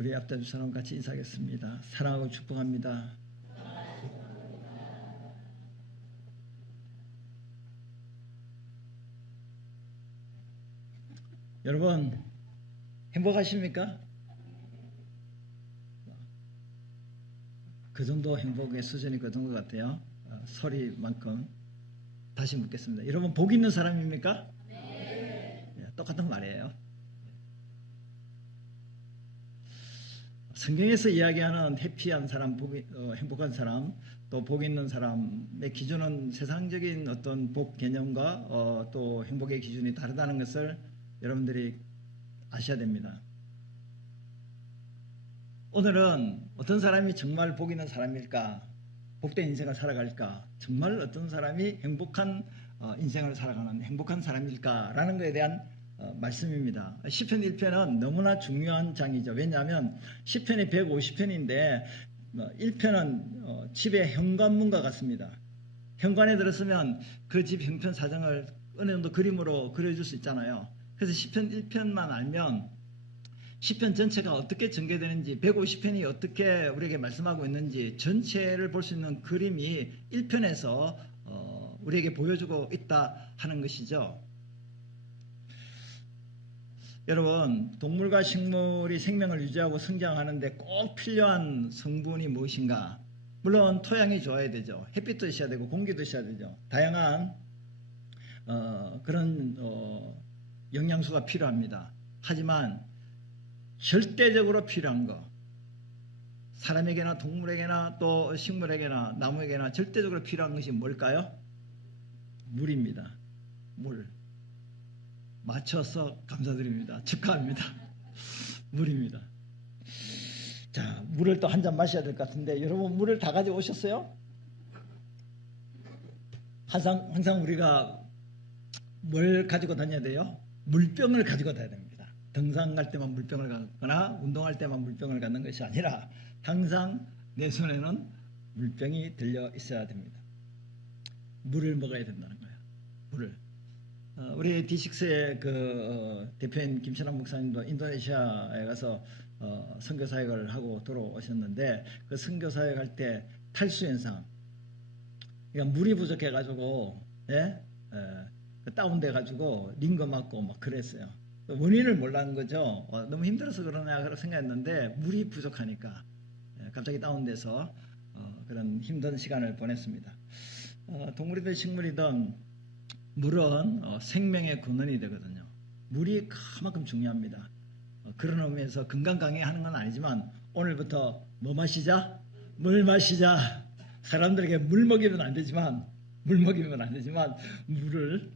우리 앞에 두 사람 같이 인사하겠습니다. 사랑하고 축복합니다. 여러분 행복하십니까? 그 정도 행복의 수준이 그 정도 같아요. 소리만큼. 다시 묻겠습니다. 여러분 복 있는 사람입니까? 네. 똑같은 말이에요. 성경에서 이야기하는 해피한 사람, 행복한 사람, 또 복 있는 사람의 기준은 세상적인 어떤 복 개념과 또 행복의 기준이 다르다는 것을 여러분들이 아셔야 됩니다. 오늘은 어떤 사람이 정말 복 있는 사람일까? 복된 인생을 살아갈까? 정말 어떤 사람이 행복한 인생을 살아가는 행복한 사람일까라는 것에 대한 말씀입니다. 시편 1편은 너무나 중요한 장이죠. 왜냐하면 시편이 150편인데 1편은 집의 현관문과 같습니다. 현관에 들었으면 그 집 형편 사정을 어느 정도 그림으로 그려줄 수 있잖아요. 그래서 시편 1편만 알면 시편 전체가 어떻게 전개되는지 150편이 어떻게 우리에게 말씀하고 있는지 전체를 볼 수 있는 그림이 1편에서 우리에게 보여주고 있다 하는 것이죠. 여러분 동물과 식물이 생명을 유지하고 성장하는데 꼭 필요한 성분이 무엇인가? 물론 토양이 좋아야 되죠. 햇빛도 있어야 되고 공기도 있어야 되죠. 다양한 그런 영양소가 필요합니다. 하지만 절대적으로 필요한 거, 사람에게나 동물에게나 또 식물에게나 나무에게나 절대적으로 필요한 것이 뭘까요? 물입니다. 물. 맞춰서 감사드립니다. 축하합니다. 물입니다. 자, 물을 또 한 잔 마셔야 될 것 같은데 여러분 물을 다 가지고 오셨어요? 항상 우리가 뭘 가지고 다녀야 돼요? 물병을 가지고 다녀야 됩니다. 등산 갈 때만 물병을 갖거나 운동할 때만 물병을 갖는 것이 아니라 항상 내 손에는 물병이 들려 있어야 됩니다. 물을 먹어야 된다는 거예요. 물을. 우리 D6의 대표인 김신환 목사님도 인도네시아에 가서 선교 사역을 하고 돌아오셨는데 그 선교 사역할 때 탈수 현상, 그러니까 물이 부족해가지고 다운돼 가지고 링거 맞고 막 그랬어요. 원인을 몰라는 거죠. 너무 힘들어서 그러나 생각했는데 물이 부족하니까 갑자기 다운돼서 그런 힘든 시간을 보냈습니다. 동물이든 식물이든 물은 생명의 근원이 되거든요. 물이 그만큼 중요합니다. 그런 의미에서 건강 강해하는 건 아니지만 오늘부터 뭐 마시자? 물 마시자. 사람들에게 물 먹이면 안 되지만 물을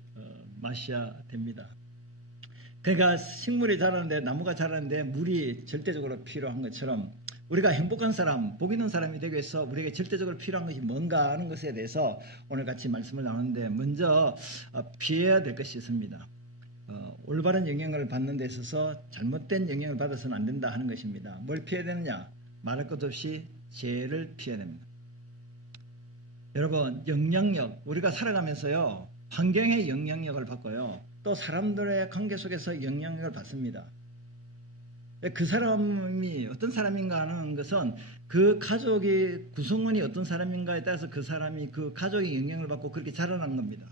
마셔야 됩니다. 그러니까 식물이 자라는데 나무가 자라는데 물이 절대적으로 필요한 것처럼 우리가 행복한 사람, 복 있는 사람이 되기 위해서 우리에게 절대적으로 필요한 것이 뭔가 하는 것에 대해서 오늘 같이 말씀을 나누는데 먼저 피해야 될 것이 있습니다. 올바른 영향을 받는 데 있어서 잘못된 영향을 받아서는 안 된다 하는 것입니다. 뭘 피해야 되느냐? 말할 것 없이 죄를 피해야 됩니다. 여러분 영향력, 우리가 살아가면서요 환경의 영향력을 받고요 또 사람들의 관계 속에서 영향력을 받습니다. 그 사람이 어떤 사람인가 하는 것은 그 가족의 구성원이 어떤 사람인가에 따라서 그 사람이 그 가족의 영향을 받고 그렇게 자라난 겁니다.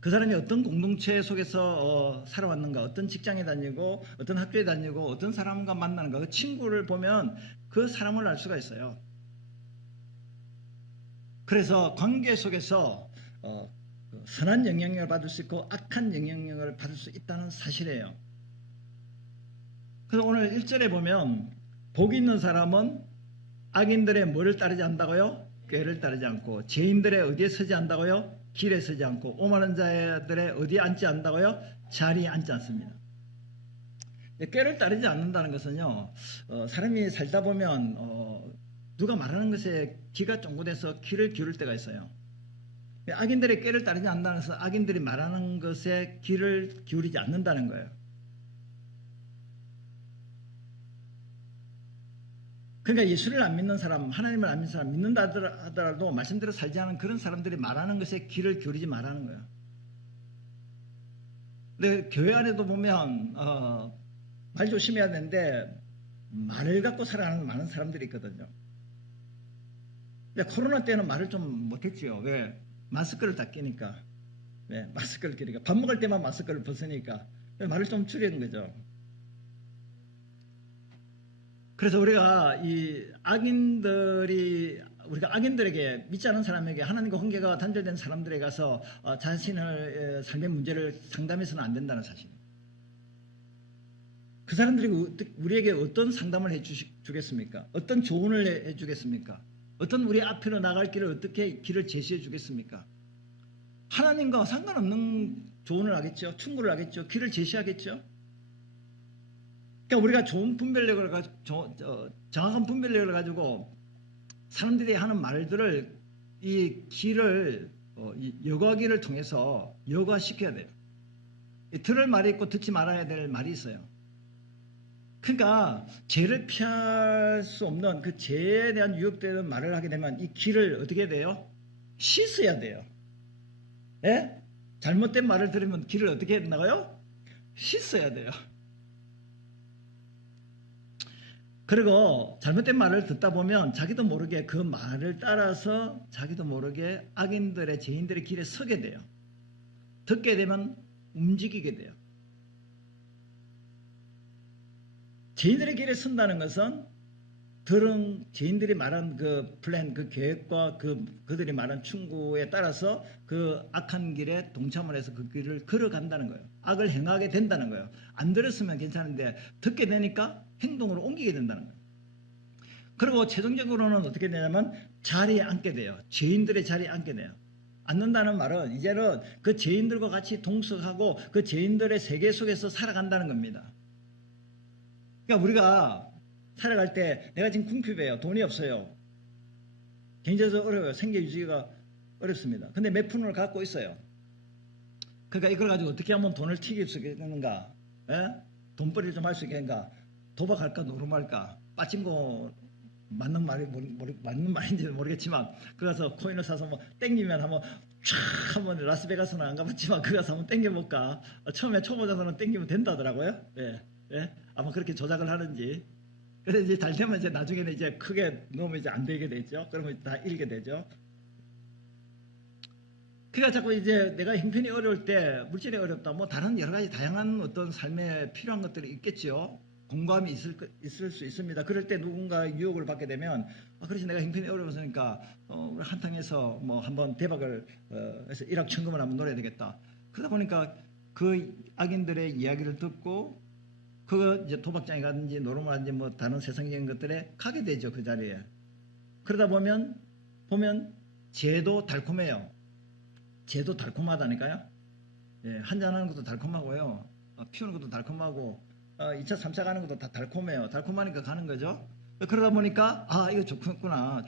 그 사람이 어떤 공동체 속에서 살아왔는가, 어떤 직장에 다니고 어떤 학교에 다니고 어떤 사람과 만나는가, 그 친구를 보면 그 사람을 알 수가 있어요. 그래서 관계 속에서 선한 영향력을 받을 수 있고 악한 영향력을 받을 수 있다는 사실이에요. 그래서 오늘 1절에 보면 복 있는 사람은 악인들의 뭐를 따르지 않는다고요? 꾀를 따르지 않고 죄인들의 어디에 서지 않는다고요? 길에 서지 않고 오만한 자들의 어디에 앉지 않는다고요? 자리에 앉지 않습니다. 꾀를 따르지 않는다는 것은요 사람이 살다 보면 누가 말하는 것에 귀가 쫑긋해서 귀를 기울일 때가 있어요. 악인들의 꾀를 따르지 않는다는 것은 악인들이 말하는 것에 귀를 기울이지 않는다는 거예요. 그러니까 예수를 안 믿는 사람, 하나님을 안 믿는 사람, 믿는다 하더라도 말씀대로 살지 않은 그런 사람들이 말하는 것에 귀를 기울이지 말라는 거예요. 근데 교회 안에도 보면 말 조심해야 되는데 말을 갖고 살아가는 많은 사람들이 있거든요. 근데 코로나 때는 말을 좀 못했지요. 왜? 마스크를 다 끼니까. 왜? 마스크를 끼니까. 밥 먹을 때만 마스크를 벗으니까. 말을 좀 줄이는 거죠. 그래서 우리가 우리가 악인들에게, 믿지 않은 사람에게, 하나님과 관계가 단절된 사람들에게 가서 자신의 삶의 문제를 상담해서는 안 된다는 사실. 그 사람들이 우리에게 어떤 상담을 해주겠습니까? 어떤 조언을 해주겠습니까? 어떤 우리 앞으로 나갈 길을 어떻게 길을 제시해 주겠습니까? 하나님과 상관없는 조언을 하겠죠. 충고를 하겠죠. 길을 제시하겠죠. 그러니까 우리가 좋은 분별력을 가지고, 정확한 분별력을 가지고 사람들이 하는 말들을, 이 길을 여과기를 통해서 여과시켜야 돼요. 들을 말이 있고 듣지 말아야 될 말이 있어요. 그러니까 죄를 피할 수 없는 그 죄에 대한 유혹되는 말을 하게 되면 이 길을 어떻게 해야 돼요? 씻어야 돼요. 예? 잘못된 말을 들으면 길을 어떻게 나가요? 씻어야 돼요. 그리고 잘못된 말을 듣다 보면 자기도 모르게 그 말을 따라서 자기도 모르게 악인들의, 죄인들의 길에 서게 돼요. 듣게 되면 움직이게 돼요. 죄인들의 길에 선다는 것은 들은 죄인들이 말한 그 플랜, 그 계획과 그들이 말한 충고에 따라서 그 악한 길에 동참을 해서 그 길을 걸어간다는 거예요. 악을 행하게 된다는 거예요. 안 들었으면 괜찮은데 듣게 되니까 행동으로 옮기게 된다는 거예요. 그리고 최종적으로는 어떻게 되냐면 자리에 앉게 돼요. 죄인들의 자리에 앉게 돼요. 앉는다는 말은 이제는 그 죄인들과 같이 동석하고 그 죄인들의 세계 속에서 살아간다는 겁니다. 그러니까 우리가 살아갈 때 내가 지금 궁핍해요. 돈이 없어요. 경제적으로 어려워요. 생계 유지가 어렵습니다. 근데 몇 푼을 갖고 있어요. 그러니까 이걸 가지고 어떻게 하면 돈을 튀길 수 있겠는가? 예? 돈벌이를 좀 할 수 있겠는가? 도박할까 노름할까? 빠친거 맞는 말인지는 모르겠지만 그거 가서 코인을 사서 뭐 땡기면 한번 촥 한번 라스베가스는 안 가봤지만 그거 가서 한번 땡겨볼까? 처음에 초보자들은 땡기면 된다더라고요. 예. 예? 아마 그렇게 조작을 하는지. 그래서 이제 잘 되면 이제 나중에는 이제 크게 넣으면 이제 안 되게 되죠. 그러면 다 잃게 되죠. 그러니까 자꾸 이제 내가 형편이 어려울 때, 물질이 어렵다, 뭐 다른 여러 가지 다양한 어떤 삶에 필요한 것들이 있겠죠. 공감이 있을 수 있습니다. 그럴 때 누군가 유혹을 받게 되면, 그래서 내가 형편이 어려워서니까 한탕에서 뭐 한번 대박을 해서 일확천금을 한번 노려야 되겠다. 그러다 보니까 그 악인들의 이야기를 듣고 그 이제 도박장에 가든지 노름을 하든지 뭐 다른 세상적인 것들에 가게 되죠. 그 자리에. 그러다 보면 죄도 달콤해요. 죄도 달콤하다니까요. 예, 한잔하는 것도 달콤하고요. 피우는 것도 달콤하고 2차 3차 가는 것도 다 달콤해요. 달콤하니까 가는 거죠. 그러다 보니까 이거 좋구나.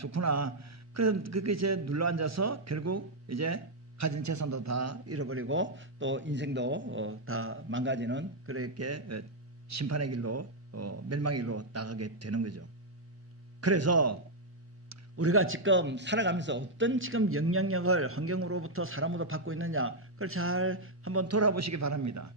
그래서 그게 이제 눌러앉아서 결국 이제 가진 재산도 다 잃어버리고 또 인생도 다 망가지는 그렇게 심판의 길로 멸망의 길로 나가게 되는 거죠. 그래서 우리가 지금 살아가면서 어떤 지금 영향력을 환경으로부터 사람으로 받고 있느냐 그걸 잘 한번 돌아보시기 바랍니다.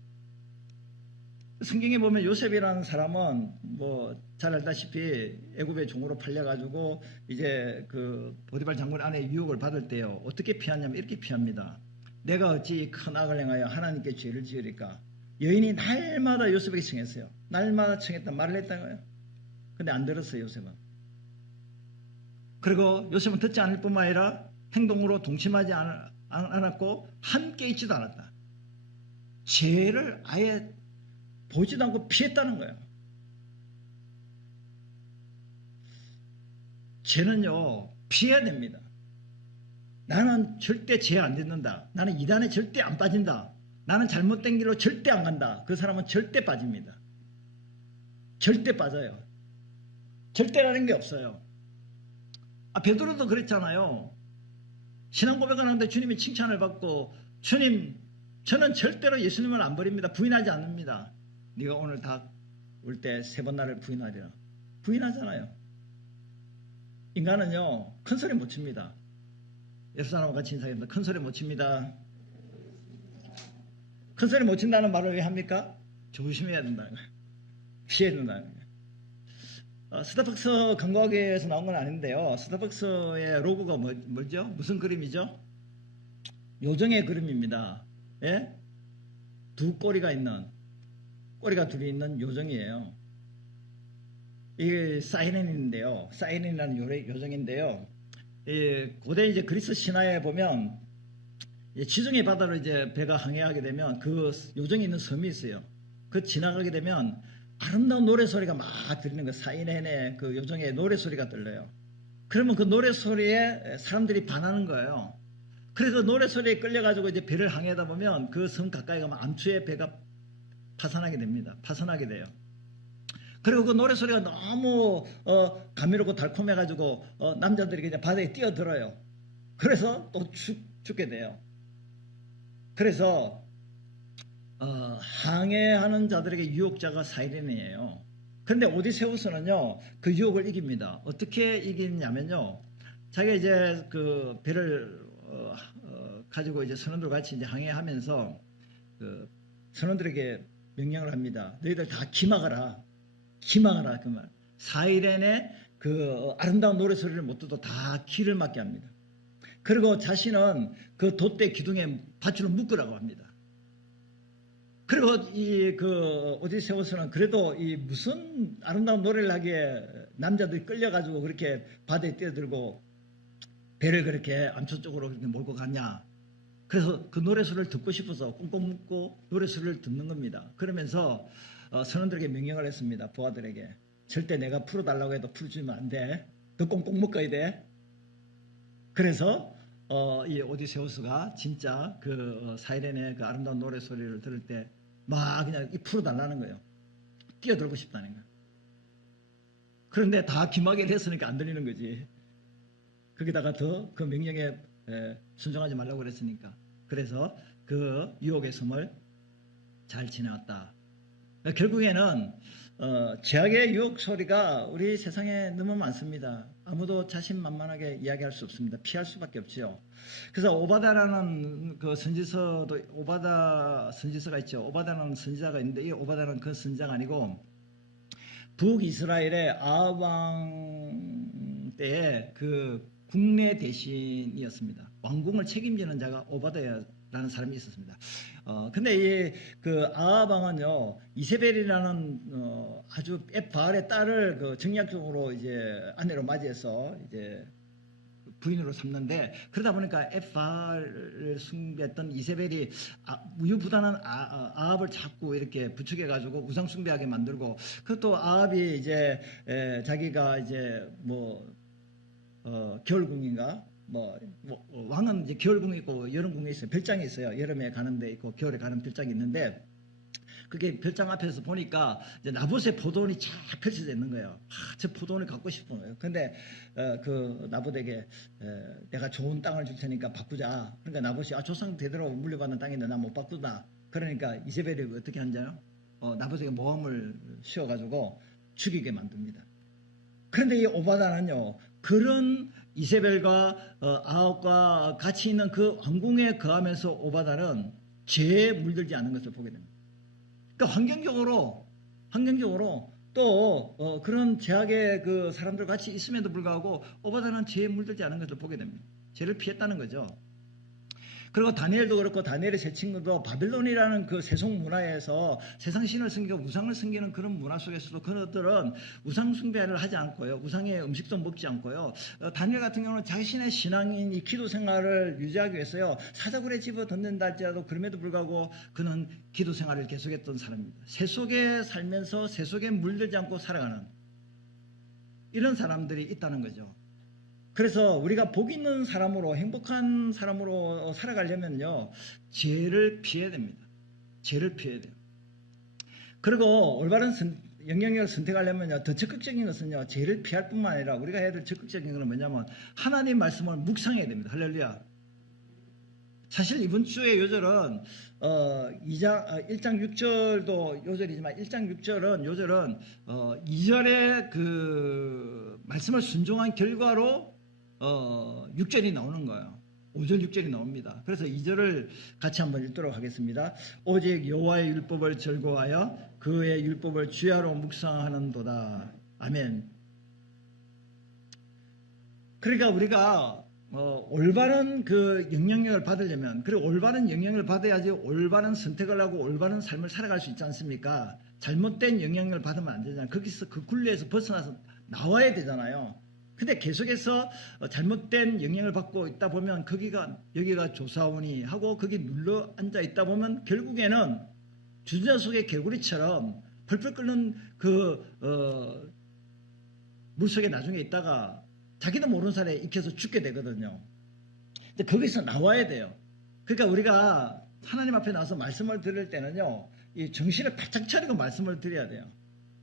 성경에 보면 요셉이라는 사람은 뭐 잘 알다시피 애굽의 종으로 팔려가지고 이제 그 보디발 장군 아내의 유혹을 받을 때요 어떻게 피하냐면 이렇게 피합니다. 내가 어찌 큰 악을 행하여 하나님께 죄를 지으리까. 여인이 날마다 요셉에게 청했어요. 날마다 청했다 말을 했다는 거예요. 근데 안 들었어요. 요셉은. 그리고 요셉은 듣지 않을 뿐만 아니라 행동으로 동침하지 않았고 함께 있지도 않았다. 죄를 아예 보지도 않고 피했다는 거예요. 죄는요 피해야 됩니다. 나는 절대 죄 안 짓는다. 나는 이단에 절대 안 빠진다. 나는 잘못된 길로 절대 안 간다. 그 사람은 절대 빠집니다. 절대 빠져요. 절대라는 게 없어요. 베드로도 그랬잖아요. 신앙 고백을 하는데 주님이 칭찬을 받고 주님 저는 절대로 예수님을 안 버립니다. 부인하지 않습니다. 네가 오늘 다 올 때 3번 나를 부인하리라. 부인하잖아요. 인간은요 큰 소리 못 칩니다. 옆 사람과 같이 인사합니다. 큰 소리 못 칩니다. 큰 소리 못 친다는 말을 왜 합니까? 조심해야 된다는 거예요. 피해야 된다는 거예요. 스타벅스 광고하기에서 나온 건 아닌데요. 스타벅스의 로고가 뭐죠? 무슨 그림이죠? 요정의 그림입니다. 예? 두 꼬리가 있는, 꼬리가 둘이 있는 요정이에요. 이게 사이렌인데요. 사이렌이라는 요정인데요. 고대 이제 그리스 신화에 보면 지중해 바다로 이제 배가 항해하게 되면 그 요정이 있는 섬이 있어요. 그 지나가게 되면 아름다운 노래 소리가 막 들리는 거, 사이렌의 그 요정의 노래 소리가 들려요. 그러면 그 노래 소리에 사람들이 반하는 거예요. 그래서 노래 소리에 끌려가지고 이제 배를 항해하다 보면 그 섬 가까이 가면 암초에 배가 파산하게 됩니다. 파손하게 돼요. 그리고 그 노래 소리가 너무 감미롭고 달콤해가지고 남자들이 그냥 바다에 뛰어들어요. 그래서 또 죽게 돼요. 그래서 항해하는 자들에게 유혹자가 사이렌이에요. 그런데 오디세우스는요 그 유혹을 이깁니다. 어떻게 이기냐면요, 자기가 이제 그 배를 가지고 이제 선원들과 같이 이제 항해하면서 그 선원들에게 명령을 합니다. 너희들 다 기막하라. 기막하라. 그 말. 사이렌의 그 아름다운 노래 소리를 못 듣고 다 기를 막게 합니다. 그리고 자신은 그 돛대 기둥에 밧줄을 묶으라고 합니다. 그리고 이 그 오디세우스는 그래도 이 무슨 아름다운 노래를 하기에 남자들이 끌려가지고 그렇게 바다에 뛰어들고 배를 그렇게 암초 쪽으로 그렇게 몰고 갔냐. 그래서 그 노래 소리를 듣고 싶어서 꽁꽁 묶고 노래 소리를 듣는 겁니다. 그러면서 선원들에게 명령을 했습니다. 부하들에게. 절대 내가 풀어달라고 해도 풀어주면 안 돼. 너 꽁꽁 묶어야 돼. 그래서 이 오디세우스가 진짜 그 사이렌의 그 아름다운 노래 소리를 들을 때 막 그냥 풀어달라는 거예요. 뛰어들고 싶다는 거예요. 그런데 다 기막이를 했으니까 안 들리는 거지. 거기다가 더 그 명령에 순종하지 말라고 그랬으니까. 그래서 그 유혹의 섬을 잘 지나왔다. 결국에는 죄악의 유혹 소리가 우리 세상에 너무 많습니다. 아무도 자신만만하게 이야기할 수 없습니다. 피할 수밖에 없죠. 그래서 오바다라는 그 선지서도, 오바다 선지서가 있죠. 오바다라는 선지자가 있는데 이 오바다는 그 선지자가 아니고 북이스라엘의 아합 왕 때의 그 국내 대신이었습니다. 왕궁을 책임지는 자가 오바다라는 사람이 있었습니다. 근데 이 그 아합 왕은요 이세벨이라는 아주 엣바알의 딸을 그 정략적으로 이제 아내로 맞이해서 이제 부인으로 삼는데, 그러다 보니까 엣바알을 숭배했던 이세벨이 우유부단한 아합을 자꾸 이렇게 부추겨가지고 우상 숭배하게 만들고, 그것도 아합이 이제 자기가 이제 겨울궁인가 왕은 이제 겨울궁이 있고 여름궁이 있어요. 별장이 있어요. 여름에 가는 데 있고 겨울에 가는 별장이 있는데, 그게 별장 앞에서 보니까 이제 나봇의 포도원이 쫙 펼쳐져 있는 거예요. 저 포도원을 갖고 싶은 거예요. 근데 그 나봇에게 내가 좋은 땅을 줄 테니까 바꾸자. 그러니까 나봇이 조상 대대로 물려받는 땅인데 나 못 바꾸다. 그러니까 이세벨이 어떻게 한자요? 나봇에게 모함을 씌워가지고 죽이게 만듭니다. 그런데 이 오바다는요 그런 이세벨과 아합과 같이 있는 그 왕궁에 거하면서 오바다는 죄에 물들지 않은 것을 보게 됩니다. 그러니까 환경적으로 또 그런 죄악의 그 사람들 같이 있음에도 불구하고 오바다는 죄에 물들지 않은 것을 보게 됩니다. 죄를 피했다는 거죠. 그리고 다니엘도 그렇고 다니엘의 세 친구도 바빌론이라는 그 세속 문화에서 세상 신을 섬기고 우상을 섬기는 그런 문화 속에서도 그들은 우상 숭배를 하지 않고요, 우상의 음식도 먹지 않고요, 다니엘 같은 경우는 자신의 신앙인 이 기도 생활을 유지하기 위해서요 사자굴에 집어넣는다 할지라도 그럼에도 불구하고 그는 기도 생활을 계속했던 사람입니다. 세속에 살면서 세속에 물들지 않고 살아가는 이런 사람들이 있다는 거죠. 그래서 우리가 복 있는 사람으로, 행복한 사람으로 살아가려면요 죄를 피해야 됩니다. 죄를 피해야 돼요. 그리고 올바른 영향력을 선택하려면요 더 적극적인 것은요 죄를 피할 뿐만 아니라 우리가 해야 될 적극적인 것은 뭐냐면 하나님 말씀을 묵상해야 됩니다. 할렐루야. 사실 이번 주의 요절은 1장 6절도 요절이지만 1장 6절은 요절은 2절의 그 말씀을 순종한 결과로 6절이 나오는 거예요. 5절 6절이 나옵니다. 그래서 2절을 같이 한번 읽도록 하겠습니다. 오직 여호와의 율법을 즐거워하여 그의 율법을 주야로 묵상하는도다. 아멘. 그러니까 우리가 올바른 그 영향력을 받으려면, 그리고 올바른 영향을 받아야지 올바른 선택을 하고 올바른 삶을 살아갈 수 있지 않습니까? 잘못된 영향을 받으면 안 되잖아요. 거기서 그 굴레에서 벗어나서 나와야 되잖아요. 근데 계속해서 잘못된 영향을 받고 있다 보면 여기가 조사원이 하고 거기 눌러 앉아 있다 보면 결국에는 주전자 속의 개구리처럼 펄펄 끓는 물속에 나중에 있다가 자기도 모르는 사이에 익혀서 죽게 되거든요. 근데 거기서 나와야 돼요. 그러니까 우리가 하나님 앞에 나와서 말씀을 드릴 때는요, 이 정신을 바짝 차리고 말씀을 드려야 돼요.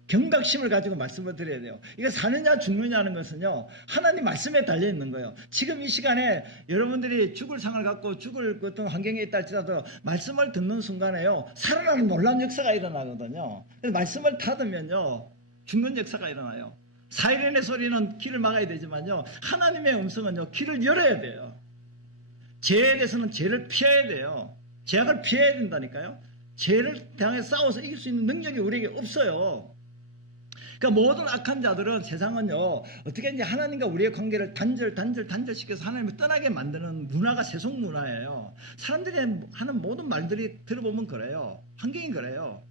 경각심을 가지고 말씀을 드려야 돼요. 이거 사느냐 죽느냐는 것은요, 하나님 말씀에 달려 있는 거예요. 지금 이 시간에 여러분들이 죽을 상을 갖고 죽을 어떤 환경에 있다 할지라도 말씀을 듣는 순간에요, 살아나는 놀라운 역사가 일어나거든요. 그래서 말씀을 닫으면요, 죽는 역사가 일어나요. 사이렌의 소리는 길을 막아야 되지만요, 하나님의 음성은요, 길을 열어야 돼요. 죄에 대해서는 죄를 피해야 돼요. 죄악을 피해야 된다니까요. 죄를 향해 싸워서 이길 수 있는 능력이 우리에게 없어요. 그러니까 모든 악한 자들은, 세상은요, 어떻게 이제 하나님과 우리의 관계를 단절시켜서 하나님을 떠나게 만드는 문화가 세속 문화예요. 사람들이 하는 모든 말들이 들어보면 그래요. 환경이 그래요.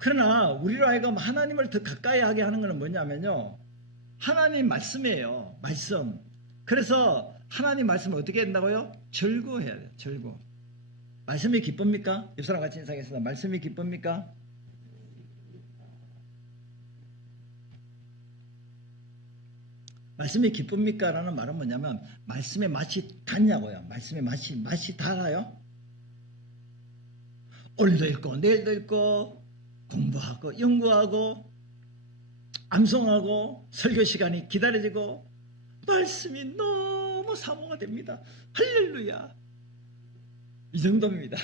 그러나 우리로 하여금 하나님을 더 가까이 하게 하는 것은 뭐냐면요, 하나님 말씀이에요. 말씀. 그래서 하나님 말씀을 어떻게 해야 된다고요? 절구해야 돼요. 절구. 말씀이 기쁩니까? 옆 사람 같이 인사하겠습니다. 말씀이 기쁩니까? 말씀이 기쁩니까? 라는 말은 뭐냐면, 말씀의 맛이 닿냐고요. 말씀의 맛이 달아요? 오늘도 읽고 내일도 읽고 공부하고 연구하고 암송하고 설교 시간이 기다려지고 말씀이 너무 사모가 됩니다. 할렐루야. 이 정도입니다.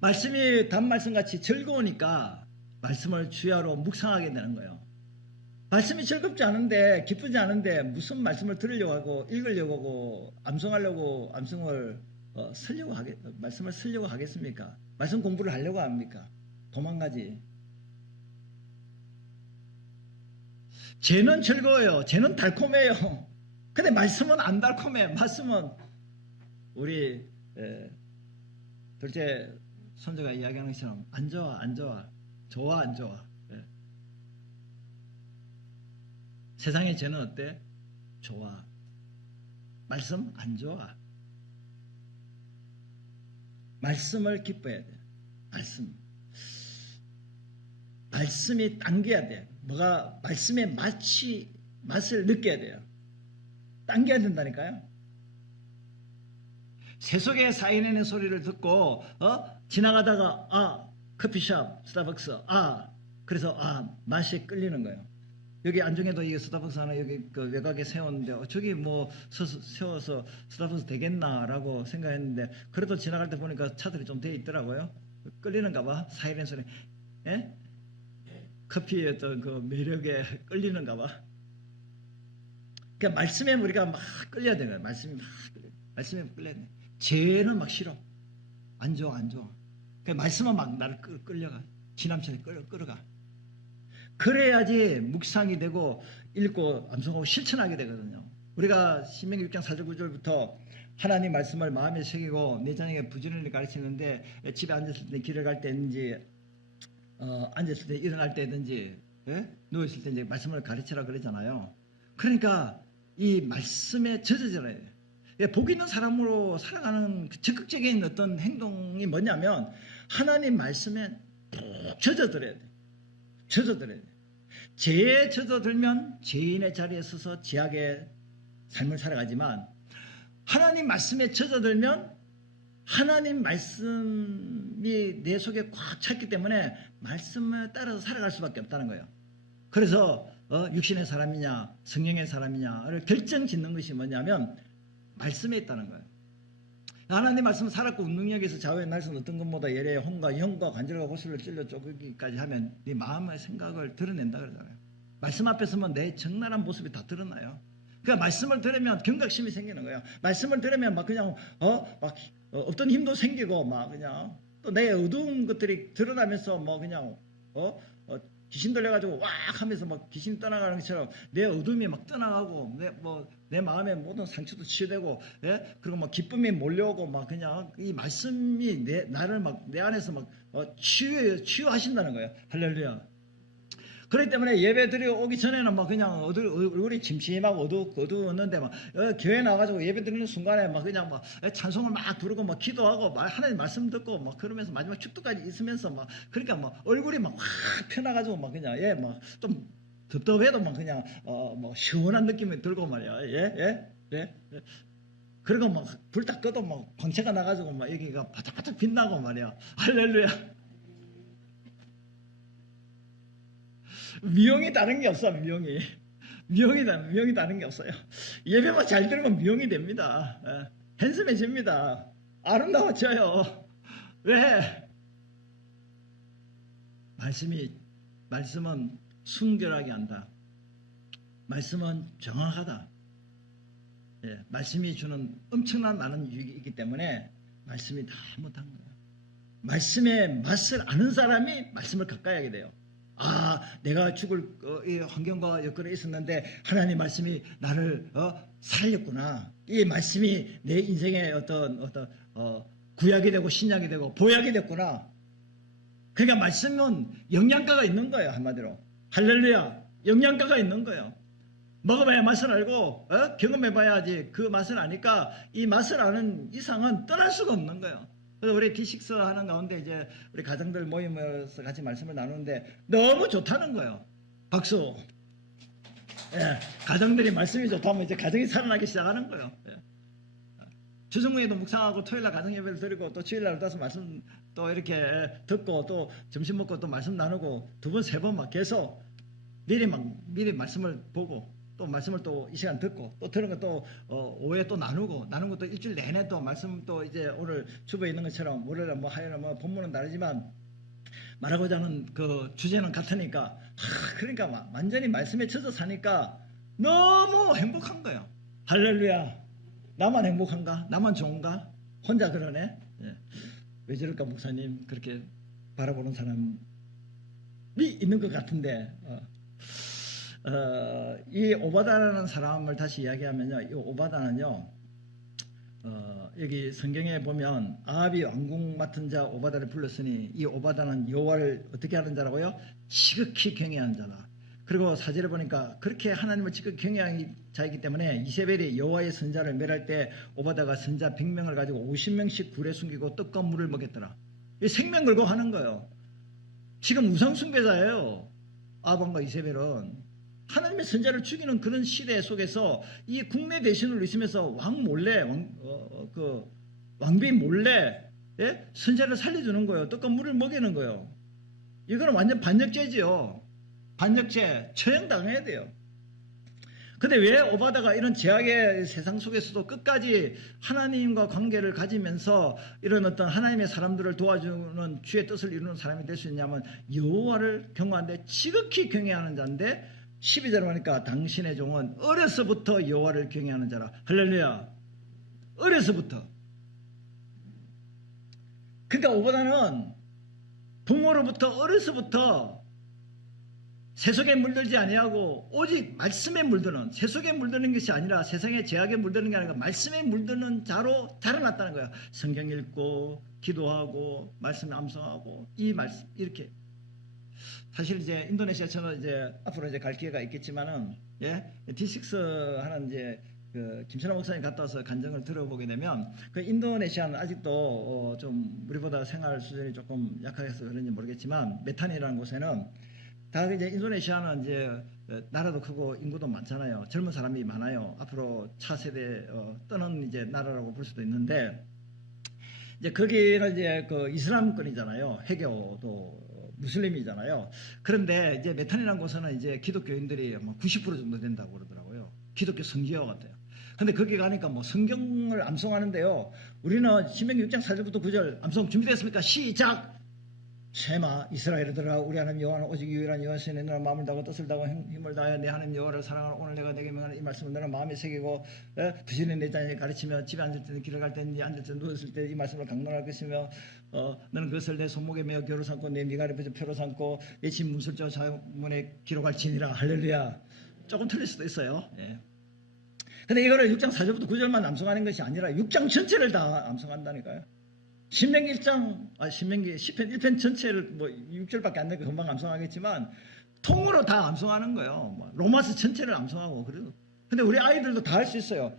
말씀이 단말씀같이 즐거우니까 말씀을 주야로 묵상하게 되는 거예요. 말씀이 즐겁지 않은데, 기쁘지 않은데 무슨 말씀을 들으려고 하고 읽으려고 하고 암송하려고 말씀을 쓰려고 하겠습니까? 말씀 공부를 하려고 합니까? 도망가지. 죄는 즐거워요. 죄는 달콤해요. 근데 말씀은 안 달콤해. 말씀은 우리 둘째 손자가 이야기하는 것처럼 안 좋아, 안 좋아. 좋아, 안 좋아. 세상의 죄는 어때? 좋아. 말씀 안 좋아. 말씀을 기뻐해야 돼. 말씀이 당겨야 돼. 말씀의 맛을 느껴야 돼요. 당겨야 된다니까요. 세속의 사인의 소리를 듣고 지나가다가 커피숍, 스타벅스, 그래서 맛이 끌리는 거예요. 여기 안중에도 이 스타벅스 하나 여기 그 외곽에 세웠는데 저기 뭐 세워서 스타벅스 되겠나라고 생각했는데, 그래도 지나갈 때 보니까 차들이 좀 돼 있더라고요. 끌리는가 봐. 사이렌 소리. 예? 커피의 어떤 그 매력에 끌리는가 봐. 그러니까 말씀에 우리가 막 끌려야 되는 거예요. 말씀에 끌려야 돼. 죄는 막 싫어. 안 좋아. 그러니까 말씀은 막 나를 끌려가. 지남처럼 끌어가. 그래야지 묵상이 되고 읽고 암송하고 실천하게 되거든요. 우리가 신명기 6장 4절 9절부터 하나님 말씀을 마음에 새기고 내 자녀에게 부지런히 가르치는데, 집에 앉았을 때 길을 갈 때든지 앉았을 때 일어날 때든지 누워있을 때 이제 말씀을 가르치라 그러잖아요. 그러니까 이 말씀에 젖어져야 돼요. 복 있는 사람으로 살아가는 그 적극적인 어떤 행동이 뭐냐면, 하나님 말씀에 푹 젖어들어야 돼요. 죄에 젖어들면 죄인의 자리에 서서 죄악의 삶을 살아가지만, 하나님 말씀에 젖어들면 하나님 말씀이 내 속에 꽉 찼기 때문에 말씀에 따라서 살아갈 수밖에 없다는 거예요. 그래서 육신의 사람이냐 성령의 사람이냐를 결정짓는 것이 뭐냐면 말씀에 있다는 거예요. 하나님 말씀은 살았고 운능력에서 좌우의 날선 어떤 것보다 예래의 혼과 영과 관절과 고슬을 찔러 쪼개기까지 하면 네 마음의 생각을 드러낸다 그러잖아요. 말씀 앞에 서면 내 적나라한 모습이 다 드러나요. 그러니까 말씀을 들으면 경각심이 생기는 거예요. 말씀을 들으면 막 그냥 어떤 힘도 생기고 막 그냥 또 내 어두운 것들이 드러나면서 뭐 그냥 귀신 들려가지고 왁 하면서 막 귀신 떠나가는 것처럼 내 어둠이 막 떠나가고 내 마음의 모든 상처도 치유되고, 예? 그리고 막 기쁨이 몰려오고 막 그냥 이 말씀이 나를 막 내 안에서 막 치유하신다는 거예요. 할렐루야. 그렇기 때문에 예배 드리고 오기 전에는 막 그냥 얼굴이 침침하고 어두웠는데 막 교회 나가지고 예배 드리는 순간에 막 그냥 막 찬송을 막 부르고 막 기도하고 막 하나님 말씀 듣고 막 그러면서 마지막 축도까지 있으면서 막 그러니까 막 얼굴이 막 확 펴나가지고 막 그냥 막 좀 덥덥해도 막 그냥 뭐 시원한 느낌이 들고 말이야. 예. 그리고 막 불 딱 꺼도 막 광채가 나가지고 막 여기가 바짝바짝 빛나고 말이야. 할렐루야. 미용이 다른 게 없어. 미용이 다른 게 없어요. 예배만 잘 들으면 미용이 됩니다. 핸섬해집니다. 아름다워져요. 왜? 말씀은 순결하게 한다. 말씀은 정확하다. 말씀이 주는 엄청난 많은 유익이 있기 때문에 말씀이 다 못한 거예요. 말씀의 맛을 아는 사람이 말씀을 가까이 하게 돼요. 내가 죽을 이 환경과 여건에 있었는데 하나님 말씀이 나를 살렸구나. 이 말씀이 내 인생의 어떤 구약이 되고 신약이 되고 보약이 됐구나. 그러니까 말씀은 영양가가 있는 거예요. 한마디로. 할렐루야. 영양가가 있는 거예요. 먹어봐야 맛을 알고 경험해봐야지 그 맛을 아니까 이 맛을 아는 이상은 떠날 수가 없는 거예요. 그래서 우리 D6 하는 가운데 이제 우리 가정들 모임에서 같이 말씀을 나누는데 너무 좋다는 거예요. 박수. 가정들이 말씀이 좋다면 이제 가정이 살아나기 시작하는 거예요. 주중에도 묵상하고 토요일날 가정 예배를 드리고 또 주일날 따서 말씀 또 이렇게 듣고 또 점심 먹고 또 말씀 나누고 두 번 세 번 막 계속 미리 말씀을 보고 또 말씀을 또 이 시간 듣고 또 들은 거 또 오후에 또 나누고 또 일주일 내내 또 말씀 또 이제 오늘 주부에 있는 것처럼 월요일에 뭐 화요일에 뭐 본문은 다르지만 말하고자 하는 그 주제는 같으니까 그러니까 완전히 말씀에 젖어 사니까 너무 행복한 거예요. 할렐루야. 나만 행복한가? 나만 좋은가? 혼자 그러네. 왜 저럴까 목사님? 그렇게 바라보는 사람이 있는 것 같은데 이 오바다라는 사람을 다시 이야기하면요, 이 오바다는요, 여기 성경에 보면 아합이 왕궁 맡은 자 오바다를 불렀으니 이 오바다는 여호와를 어떻게 하는 자라고요? 지극히 경외하는 자다. 그리고 사절에 보니까 그렇게 하나님을 지극히 경외하는 자이기 때문에 이세벨이 여호와의 선자를 멸할 때 오바다가 선자 100명을 가지고 50명씩 굴에 숨기고 떡과 물을 먹였더라. 이 생명 걸고 하는 거예요. 지금 우상 숭배자예요. 아합과 이세벨은. 하나님의 선자를 죽이는 그런 시대 속에서 이 국내 대신을 있으면서 왕비 몰래 선자를 살려주는 거예요. 떡과 물을 먹이는 거예요. 이거는 완전 반역죄지요. 반역죄, 처형당해야 돼요. 근데 왜 오바다가 이런 죄악의 세상 속에서도 끝까지 하나님과 관계를 가지면서 이런 어떤 하나님의 사람들을 도와주는 주의 뜻을 이루는 사람이 될 수 있냐면 여호와를 경외하는데 지극히 경외하는 자인데 12절에 보니까 당신의 종은 어려서부터 여호와를 경외하는 자라. 할렐루야. 어려서부터. 그러니까 오바다는 부모로부터 어려서부터 세속에 물들지 아니하고 오직 말씀에 물드는, 세속에 물드는 것이 아니라 세상의 죄악에 물드는 게 아니라 말씀에 물드는 자로 자라났다는 거야. 성경 읽고 기도하고 말씀 암송하고 이 말씀 이렇게. 사실 이제 인도네시아처럼 이제 앞으로 이제 갈 기회가 있겠지만은 D6 하는 이제 그 김철환 목사님 갔다 와서 간증을 들어보게 되면 그 인도네시아는 아직도 좀 우리보다 생활 수준이 조금 약해서 그런지 모르겠지만 메탄이라는 곳에는 다 이제 인도네시아는 이제 나라도 크고 인구도 많잖아요. 젊은 사람이 많아요. 앞으로 차세대 떠는 이제 나라라고 볼 수도 있는데 이제 거기는 이제 그 이슬람권이잖아요. 해교도 무슬림이잖아요. 그런데 이제 메탄이라는 곳은 이제 기독교인들이 90% 정도 된다고 그러더라고요. 기독교 성지와 같아요. 근데 거기 가니까 뭐 성경을 암송하는데요. 우리는 신명기 6장 4절부터 9절 암송 준비됐습니까? 시작! 쉐마 이스라엘들아 우리 하나님 여호와는 오직 유일한 여호와시니 너는 마음을 다하고 뜻을 다하고 힘을 다하여 내 하나님 여호와를 사랑하라. 오늘 내가 내게 명하는 이 말씀을 너는 마음에 새기고 부지런히 내 자녀에게 가르치며 집에 앉을 때는 길을 갈 때는 앉을 때 누웠을 때 이 말씀을 강론할 것이며 너는 그것을 내 손목에 매어 겨로 삼고 내 미간에 붙여 표로 삼고 내 집 문술조 자문에 기록할지니라. 할렐루야. 조금 틀릴 수도 있어요. 예. 근데 이거를 6장 4절부터 9절만 암송하는 것이 아니라 6장 전체를 다 암송한다니까요. 신명기 1장, 신명기 10편 1편 전체를 뭐 6절밖에 안 되니까 금방 암송하겠지만 통으로 다 암송하는 거예요. 뭐 로마서 전체를 암송하고 그래도. 근데 우리 아이들도 다 할 수 있어요.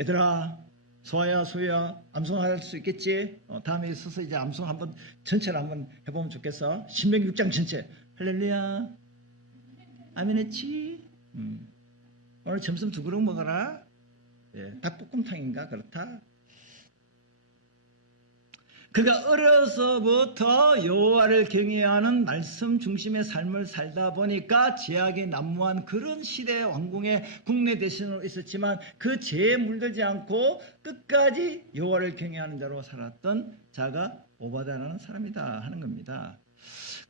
얘들아, 소아야, 소유야, 암송할 수 있겠지? 다음에 서서 이제 암송 한번 전체를 한번 해보면 좋겠어. 신명기 6장 전체. 할렐루야. 아멘했지? 오늘 점심 2그릇 먹어라. 예, 닭볶음탕인가 그렇다. 그가 어려서부터 여호와를 경외하는 말씀 중심의 삶을 살다 보니까 죄악이 난무한 그런 시대의 왕궁의 국내 대신으로 있었지만 그 죄에 물들지 않고 끝까지 여호와를 경외하는 자로 살았던 자가 오바다라는 사람이다 하는 겁니다.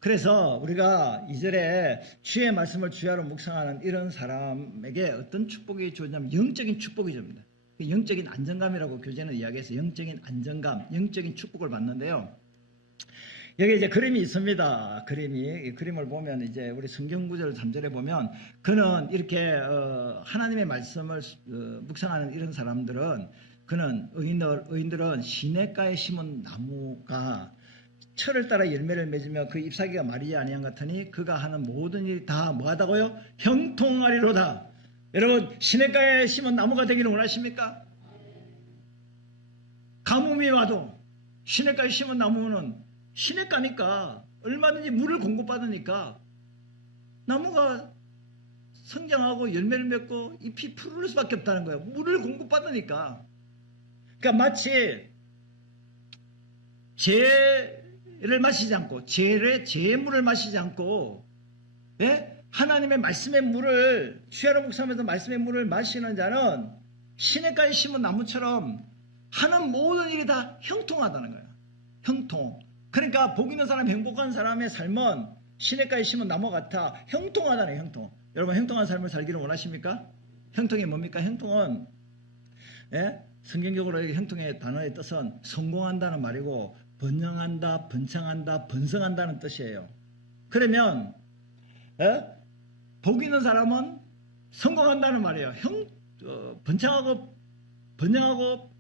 그래서 우리가 2절에 주의 말씀을 주야로 묵상하는 이런 사람에게 어떤 축복이 주어지냐면 영적인 축복이 줍니다. 영적인 안정감이라고 교재는 이야기해서 영적인 안정감, 영적인 축복을 받는데요. 여기 이제 그림이 있습니다. 그림을 보면 이제 우리 성경 구절 3절에 보면 그는 이렇게 하나님의 말씀을 묵상하는 이런 사람들은 그는 의인들은 시냇가에 심은 나무가 철을 따라 열매를 맺으며 그 잎사귀가 마르지 아니한 같으니 그가 하는 모든 일이 다 뭐하다고요? 형통하리로다. 여러분 시냇가에 심은 나무가 되기를 원하십니까? 가뭄이 와도 시냇가에 심은 나무는 시냇가니까 얼마든지 물을 공급받으니까 나무가 성장하고 열매를 맺고 잎이 푸를 수밖에 없다는 거예요. 물을 공급받으니까. 그러니까 마치 죄를 마시지 않고 죄의 물을 마시지 않고 예? 하나님의 말씀의 물을 주야로 묵상하면서 말씀의 물을 마시는 자는 시냇가에 심은 나무처럼 하는 모든 일이 다 형통하다는 거예요. 형통. 그러니까 복 있는 사람, 행복한 사람의 삶은 시냇가에 심은 나무 같아 형통하다는 형통. 여러분 형통한 삶을 살기를 원하십니까? 형통이 뭡니까? 형통은 예? 성경적으로 형통의 단어의 뜻은 성공한다는 말이고 번영한다, 번창한다, 번성한다는 뜻이에요. 그러면 예? 복 있는 사람은 성공한다는 말이에요. 번창하고 번영하고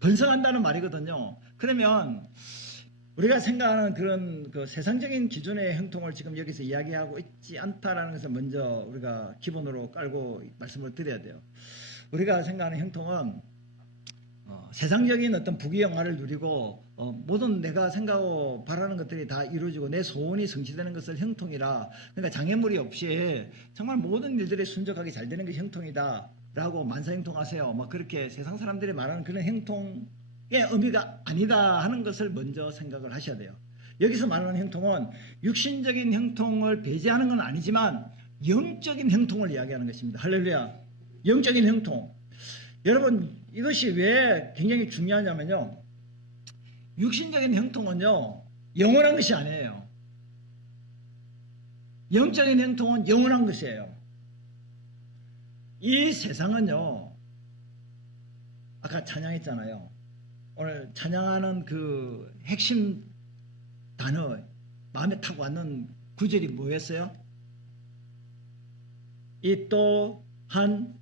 번성한다는 말이거든요. 그러면 우리가 생각하는 그런 그 세상적인 기준의 형통을 지금 여기서 이야기하고 있지 않다라는 것을 먼저 우리가 기본으로 깔고 말씀을 드려야 돼요. 우리가 생각하는 형통은 세상적인 어떤 부귀영화를 누리고 모든 내가 생각하고 바라는 것들이 다 이루어지고 내 소원이 성취되는 것을 형통이라. 그러니까 장애물이 없이 정말 모든 일들이 순적하게 잘 되는 게 형통이다 라고 만사형통하세요. 뭐 그렇게 세상 사람들이 말하는 그런 형통의 의미가 아니다 하는 것을 먼저 생각을 하셔야 돼요. 여기서 말하는 형통은 육신적인 형통을 배제하는 건 아니지만 영적인 형통을 이야기하는 것입니다. 할렐루야. 영적인 형통. 여러분 이것이 왜 굉장히 중요하냐면요. 육신적인 형통은요. 영원한 것이 아니에요. 영적인 형통은 영원한 것이에요. 이 세상은요. 아까 찬양했잖아요. 오늘 찬양하는 그 핵심 단어 마음에 탁 왔는 구절이 뭐였어요? 이 또한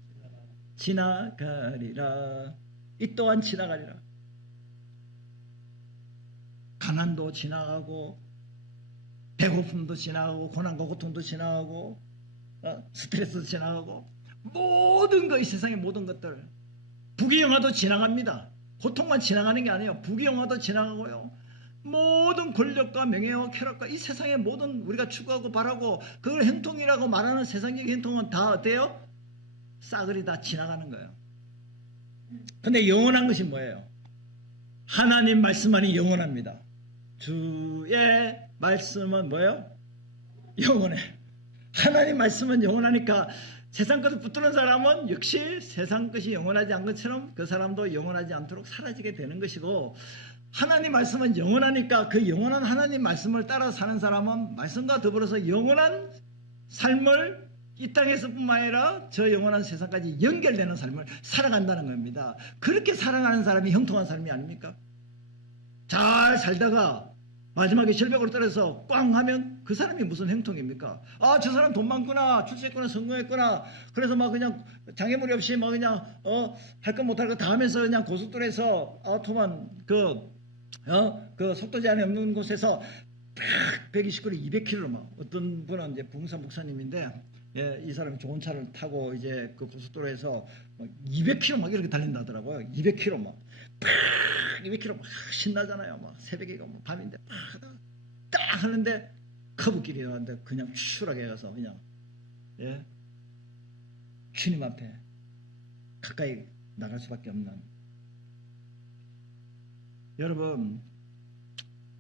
지나가리라. 이 또한 지나가리라. 가난도 지나가고 배고픔도 지나가고 고난과 고통도 지나가고 스트레스도 지나가고 모든 것, 이 세상의 모든 것들 부귀영화도 지나갑니다. 고통만 지나가는 게 아니에요. 부귀영화도 지나가고요. 모든 권력과 명예와 쾌락과 이 세상의 모든 우리가 추구하고 바라고 그걸 형통이라고 말하는 세상적인 형통은 다 어때요? 싸그리 다 지나가는 거예요. 근데 영원한 것이 뭐예요? 하나님 말씀만이 영원합니다. 주의 말씀은 뭐예요? 영원해. 하나님 말씀은 영원하니까 세상 것을 붙드는 사람은 역시 세상 것이 영원하지 않은 것처럼 그 사람도 영원하지 않도록 사라지게 되는 것이고, 하나님 말씀은 영원하니까 그 영원한 하나님 말씀을 따라 사는 사람은 말씀과 더불어서 영원한 삶을 이 땅에서뿐만 아니라 저 영원한 세상까지 연결되는 삶을 살아간다는 겁니다. 그렇게 살아가는 사람이 형통한 삶이 아닙니까? 잘 살다가 마지막에 절벽으로 떨어져서 꽝 하면 그 사람이 무슨 행통입니까? 아, 저 사람 돈 많구나, 출세했구나, 성공했구나. 그래서 막 그냥 장애물이 없이 막 그냥 할 거 못할 거 다 하면서 그냥 고속도로에서 아우토만 그 속도 제한이 없는 곳에서 120km, 200km로 막 어떤 분은 이제 부흥산 목사님인데 예, 이 사람이 좋은 차를 타고 이제 그 고속도로에서 200km 막 이렇게 달린다 하더라고요. 200km 막 200km 막 신나잖아요. 막 새벽이고 뭐 밤인데 딱 하는데 커브길이 나왔는데 그냥 추락해 가서 그냥 예, 주님 앞에 가까이 나갈 수밖에 없는. 여러분,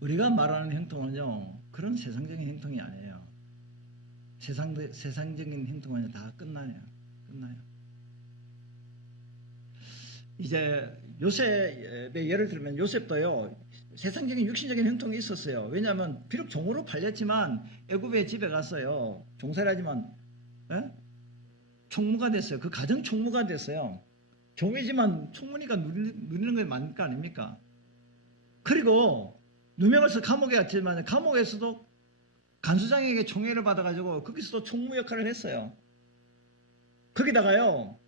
우리가 말하는 행동은요 그런 세상적인 행동이 아니에요. 세상적인 행동은 다 끝나요. 이제 요셉의 예를 들면 요셉도요 세상적인 육신적인 행동이 있었어요. 왜냐하면 비록 종으로 팔렸지만 애굽의 집에 갔어요. 종살이 하지만 총무가 됐어요. 그 가정 총무가 됐어요. 종이지만 총무니까 누리는 게 많을 거 아닙니까? 그리고 누명을 감옥에 갔지만 감옥에서도 간수장에게 총애를 받아가지고 거기서도 총무 역할을 했어요. 거기다가요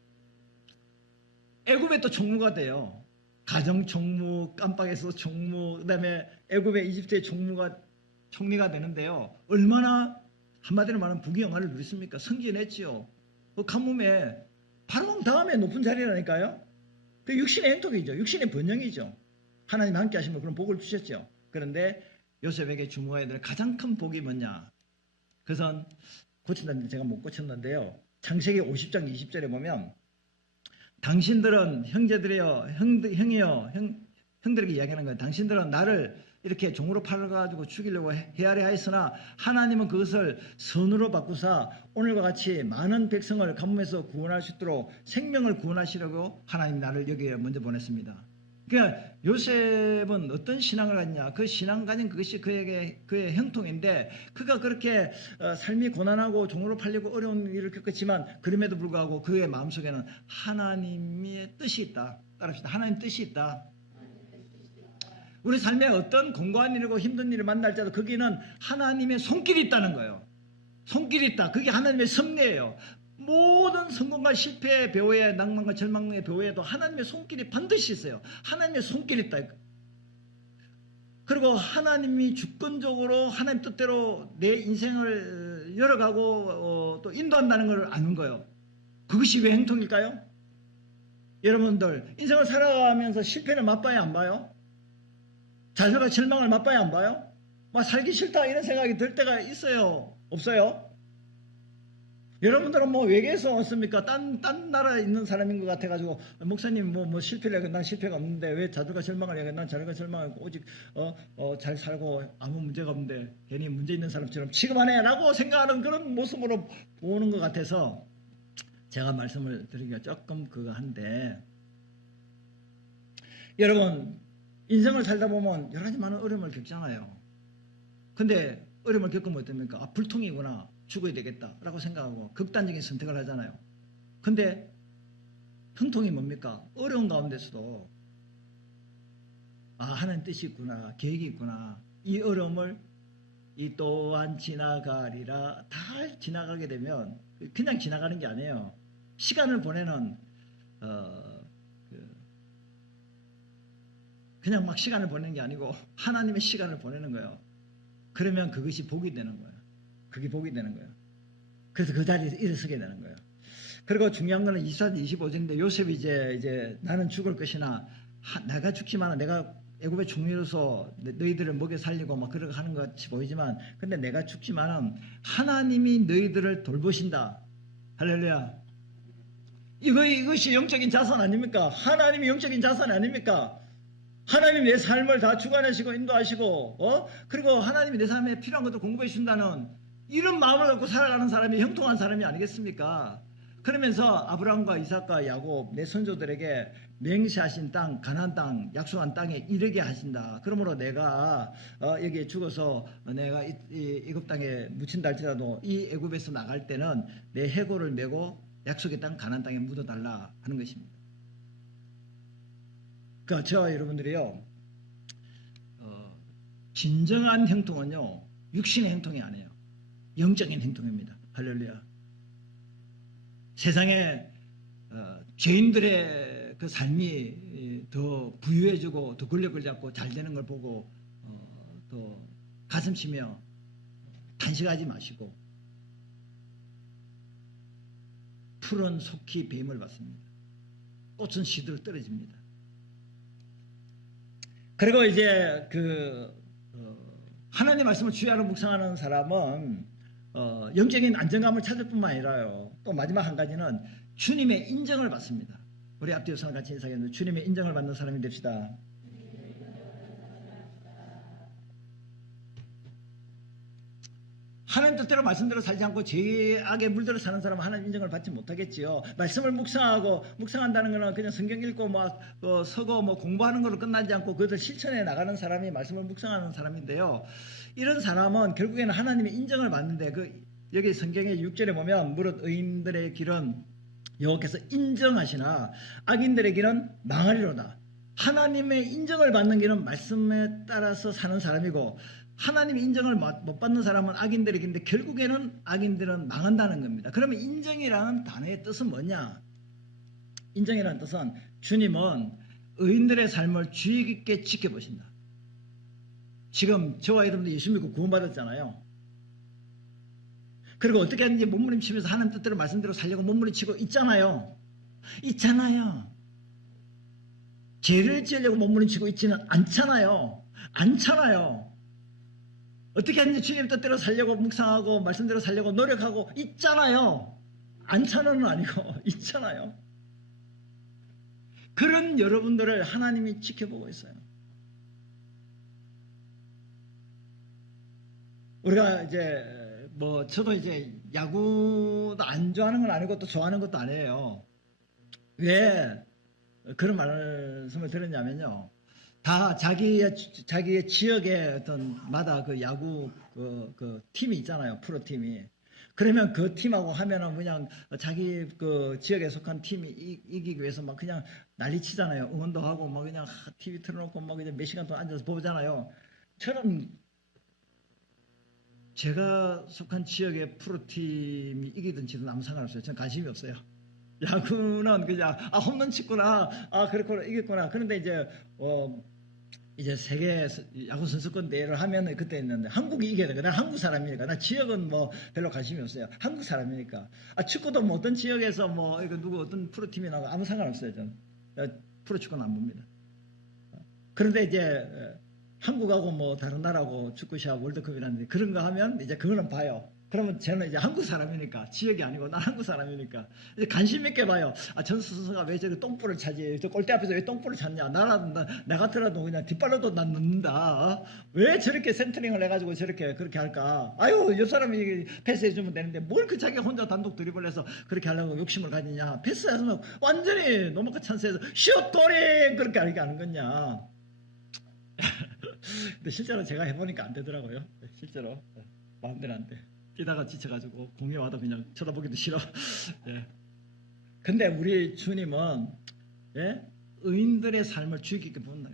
애굽에 또 총무가 돼요. 가정 총무, 깜빡에서 총무, 그 다음에 애굽의 이집트의 총리가 되는데요. 얼마나 한마디로 말하면 부귀영화를 누렸습니까? 승진했지요. 그 가뭄에 바로 다음에 높은 자리라니까요. 그 육신의 행동이죠. 육신의 번영이죠. 하나님 함께 하시면 그런 복을 주셨죠. 그런데 요셉에게 주목해야 될 가장 큰 복이 뭐냐? 그것은 고친다는데 제가 못 고쳤는데요. 창세기 50장 20절에 보면 당신들은 형제들이여 형이여 형들에게 이야기하는 거예요. 당신들은 나를 이렇게 종으로 팔아가지고 죽이려고 헤아려 하였으나 하나님은 그것을 선으로 바꾸사 오늘과 같이 많은 백성을 가뭄에서 구원할 수 있도록 생명을 구원하시려고 하나님 나를 여기에 먼저 보냈습니다. 그러니까 요셉은 어떤 신앙을 갖냐, 그 신앙 가진 그것이 그의 형통인데 그가 그렇게 삶이 고난하고 종으로 팔리고 어려운 일을 겪었지만 그럼에도 불구하고 그의 마음속에는 하나님의 뜻이 있다. 따라합시다. 하나님 뜻이 있다. 우리 삶에 어떤 공고한 일이고 힘든 일을 만날 때도 거기는 하나님의 손길이 있다는 거예요. 손길이 있다. 그게 하나님의 섭리예요. 모든 성공과 실패의 배후에 낭만과 절망의 배후에도 하나님의 손길이 반드시 있어요. 하나님의 손길이 있다. 그리고 하나님이 주권적으로 하나님 뜻대로 내 인생을 열어가고 또 인도한다는 걸 아는 거예요. 그것이 왜 행통일까요? 여러분들 인생을 살아가면서 실패를 맛봐야 안 봐요? 좌절과 절망을 맛봐야 안 봐요? 막 살기 싫다 이런 생각이 들 때가 있어요? 없어요? 여러분들은 뭐 외계에서 왔습니까? 딴 나라에 있는 사람인 것 같아가지고 목사님 뭐 실패를 해요. 난 실패가 없는데 왜 좌절과 절망을 해요? 난 좌절과 절망을 오직 잘 살고 아무 문제가 없는데 괜히 문제 있는 사람처럼 취급하네 라고 생각하는 그런 모습으로 보는 것 같아서 제가 말씀을 드리기가 조금 그거 한데 여러분 인생을 살다 보면 여러 가지 많은 어려움을 겪잖아요. 근데 어려움을 겪으면 어떻습니까? 아, 불통이구나. 죽어야 되겠다라고 생각하고 극단적인 선택을 하잖아요. 근데 형통이 뭡니까? 어려운 가운데서도 아, 하나님 뜻이 있구나. 계획이 있구나. 이 어려움을 이 또한 지나가리라. 다 지나가게 되면 그냥 지나가는 게 아니에요. 시간을 보내는 그냥 막 시간을 보내는 게 아니고 하나님의 시간을 보내는 거예요. 그러면 그것이 복이 되는 거예요. 그게 복이 되는 거예요. 그래서 그 자리에서 일어서게 되는 거예요. 그리고 중요한 거는 24절 25절인데 요셉이 이제 나는 죽을 것이나 내가 죽지만 내가 애굽의 총리로서 너희들을 먹여 살리고 막 그렇게 하는 것 같이 보이지만 근데 내가 죽지만은 하나님이 너희들을 돌보신다. 할렐루야. 이것이 영적인 자산 아닙니까? 하나님이 영적인 자산 아닙니까? 하나님 내 삶을 다 주관하시고 인도하시고 그리고 하나님이 내 삶에 필요한 것도 공급해 준다는 이런 마음을 갖고 살아가는 사람이 형통한 사람이 아니겠습니까? 그러면서 아브라함과 이삭과 야곱 내 선조들에게 맹세하신 땅 가나안 땅 약속한 땅에 이르게 하신다. 그러므로 내가 여기에 죽어서 내가 애굽 땅에 묻힌다 할지라도 이 애굽에서 나갈 때는 내 해골을 메고 약속의 땅 가나안 땅에 묻어달라 하는 것입니다. 그러니까 저와 여러분들이요 진정한 행통은요, 육신의 행통이 아니에요. 영적인 행통입니다. 할렐루야. 세상에 죄인들의 그 삶이 더 부유해지고 더 권력을 잡고 잘 되는 걸 보고 더 가슴 치며 탄식하지 마시고, 풀은 속히 뱀을 받습니다. 꽃은 시들어 떨어집니다. 그리고 이제 하나님의 말씀을 주야로 묵상하는 사람은 영적인 안정감을 찾을 뿐만 아니라요, 또 마지막 한 가지는 주님의 인정을 받습니다. 우리 앞뒤 우선 같이 인사하겠습니다. 주님의 인정을 받는 사람이 됩시다. 하나님 뜻대로 말씀대로 살지 않고 죄악에 물들어 사는 사람은 하나님 인정을 받지 못하겠지요. 말씀을 묵상한다는 것은 그냥 성경 읽고 서고 공부하는 걸로 끝나지 않고 그것을 실천해 나가는 사람이 말씀을 묵상하는 사람인데요. 이런 사람은 결국에는 하나님의 인정을 받는데, 여기 성경의 6절에 보면 무릇 의인들의 길은 여호와께서 인정하시나 악인들의 길은 망하리로다. 하나님의 인정을 받는 길은 말씀에 따라서 사는 사람이고, 하나님의 인정을 못 받는 사람은 악인들의 길인데 결국에는 악인들은 망한다는 겁니다. 그러면 인정이라는 단어의 뜻은 뭐냐? 인정이라는 뜻은 주님은 의인들의 삶을 주의 깊게 지켜보신다. 지금 저와 여러분들 예수 믿고 구원받았잖아요. 그리고 어떻게 하든지 몸부림치면서 하나님 뜻대로 말씀대로 살려고 몸부림치고 있잖아요. 죄를 지으려고 몸부림치고 있지는 않잖아요. 어떻게 하든지 주님 뜻대로 살려고 묵상하고 말씀대로 살려고 노력하고 있잖아요. 않잖아는 아니고 있잖아요. 그런 여러분들을 하나님이 지켜보고 있어요. 우리가 이제 저도 이제 야구도 안 좋아하는 건 아니고 또 좋아하는 것도 아니에요. 왜 그런 말씀을 드렸냐면요, 다 자기의 지역에 마다 그 야구 그 팀이 있잖아요. 프로팀이. 그러면 그 팀하고 하면은 그냥 자기 그 지역에 속한 팀이 이기기 위해서 막 그냥 난리 치잖아요. 응원도 하고 막 그냥 TV 틀어놓고 막 그냥 몇 시간 동안 앉아서 보잖아요. 저는 제가 속한 지역의 프로팀이 이기든 지든 아무 상관없어요. 저는 관심이 없어요. 야구는 그냥 홈런 치구나, 그렇구나, 이겼구나. 그런데 이제 세계 야구 선수권 대회를 하면은 그때 있는데 한국이 이겨야 돼. 난 한국 사람이니까. 나 지역은 별로 관심이 없어요. 한국 사람이니까. 축구도 어떤 지역에서 이거 누구 어떤 프로팀이 나고 아무 상관없어요. 저는 프로축구는 안 봅니다. 그런데 이제 한국하고 다른 나라하고 축구시합 월드컵이라는데 그런 거 하면 이제 그거는 봐요. 그러면 저는 이제 한국 사람이니까, 지역이 아니고 난 한국 사람이니까 이제 관심 있게 봐요. 전 선수가 왜 저기 똥볼을 차지? 저 골대 앞에서 왜 똥볼을 찾냐? 나 같더라도 그냥 뒷발로도 난 넣는다. 왜 저렇게 센터링을 해가지고 그렇게 할까? 이 사람이 패스해주면 되는데 뭘 자기 혼자 단독 드리블 해서 그렇게 하려고 욕심을 가지냐? 패스하면 완전히 노마크 찬스에서 슛도링 그렇게 하는 거냐? 근데 실제로 제가 해보니까 안 되더라고요. 실제로 마음대로 안 돼. 뛰다가 지쳐가지고 공에 와도 그냥 쳐다보기도 싫어. 예. 근데 우리 주님은 의인들의 삶을 주의 깊게 본다.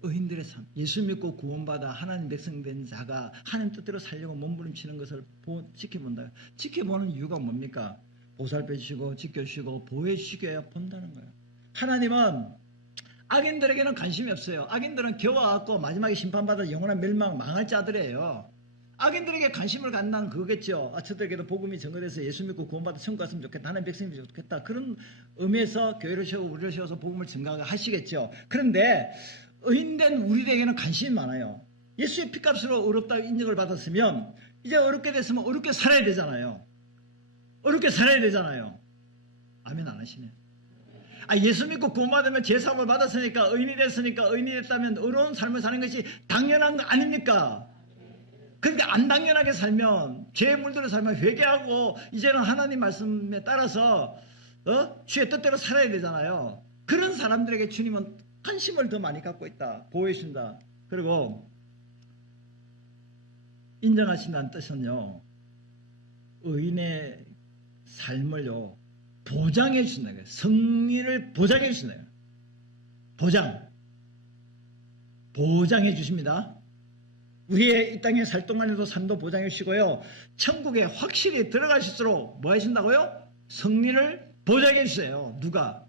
의인들의 삶, 예수 믿고 구원받아 하나님 백성된 자가 하나님 뜻대로 살려고 몸부림치는 것을 지켜본다. 지켜보는 이유가 뭡니까? 보살펴 주시고 지켜주시고 보호해 주시게 본다는 거예요. 하나님은 악인들에게는 관심이 없어요. 악인들은 겨워갖고 마지막에 심판받아 영원한 멸망 망할 자들이에요. 악인들에게 관심을 갖는 그거겠죠. 저들에게도 복음이 전거돼서 예수 믿고 구원받아 천국 갔으면 좋겠다. 하나님 백성이 좋겠다. 그런 의미에서 교회를 세우고 우리를 세워서 복음을 증가하시겠죠. 그런데 의인된 우리에게는 관심이 많아요. 예수의 피값으로 어렵다 인정을 받았으면 이제 어렵게 됐으면 어렵게 살아야 되잖아요. 아멘 안 하시네. 예수 믿고 구원받으면 제사함을 받았으니까 의인이 됐으니까 의인이 됐다면 어려운 삶을 사는 것이 당연한 거 아닙니까? 그런데 안 당연하게 살면 죄에 물들어 살면 회개하고 이제는 하나님 말씀에 따라서 주의 뜻대로 살아야 되잖아요. 그런 사람들에게 주님은 관심을 더 많이 갖고 있다. 보호해 준다. 그리고 인정하신다는 뜻은요, 의인의 삶을요 보장해 준다. 성리를 보장해 준다. 보장. 보장해 주십니다. 우리의 이 땅에 살 동안에도 삶도 보장해 주시고요. 천국에 확실히 들어가실수록 뭐 하신다고요? 승리를 보장해 주세요. 누가?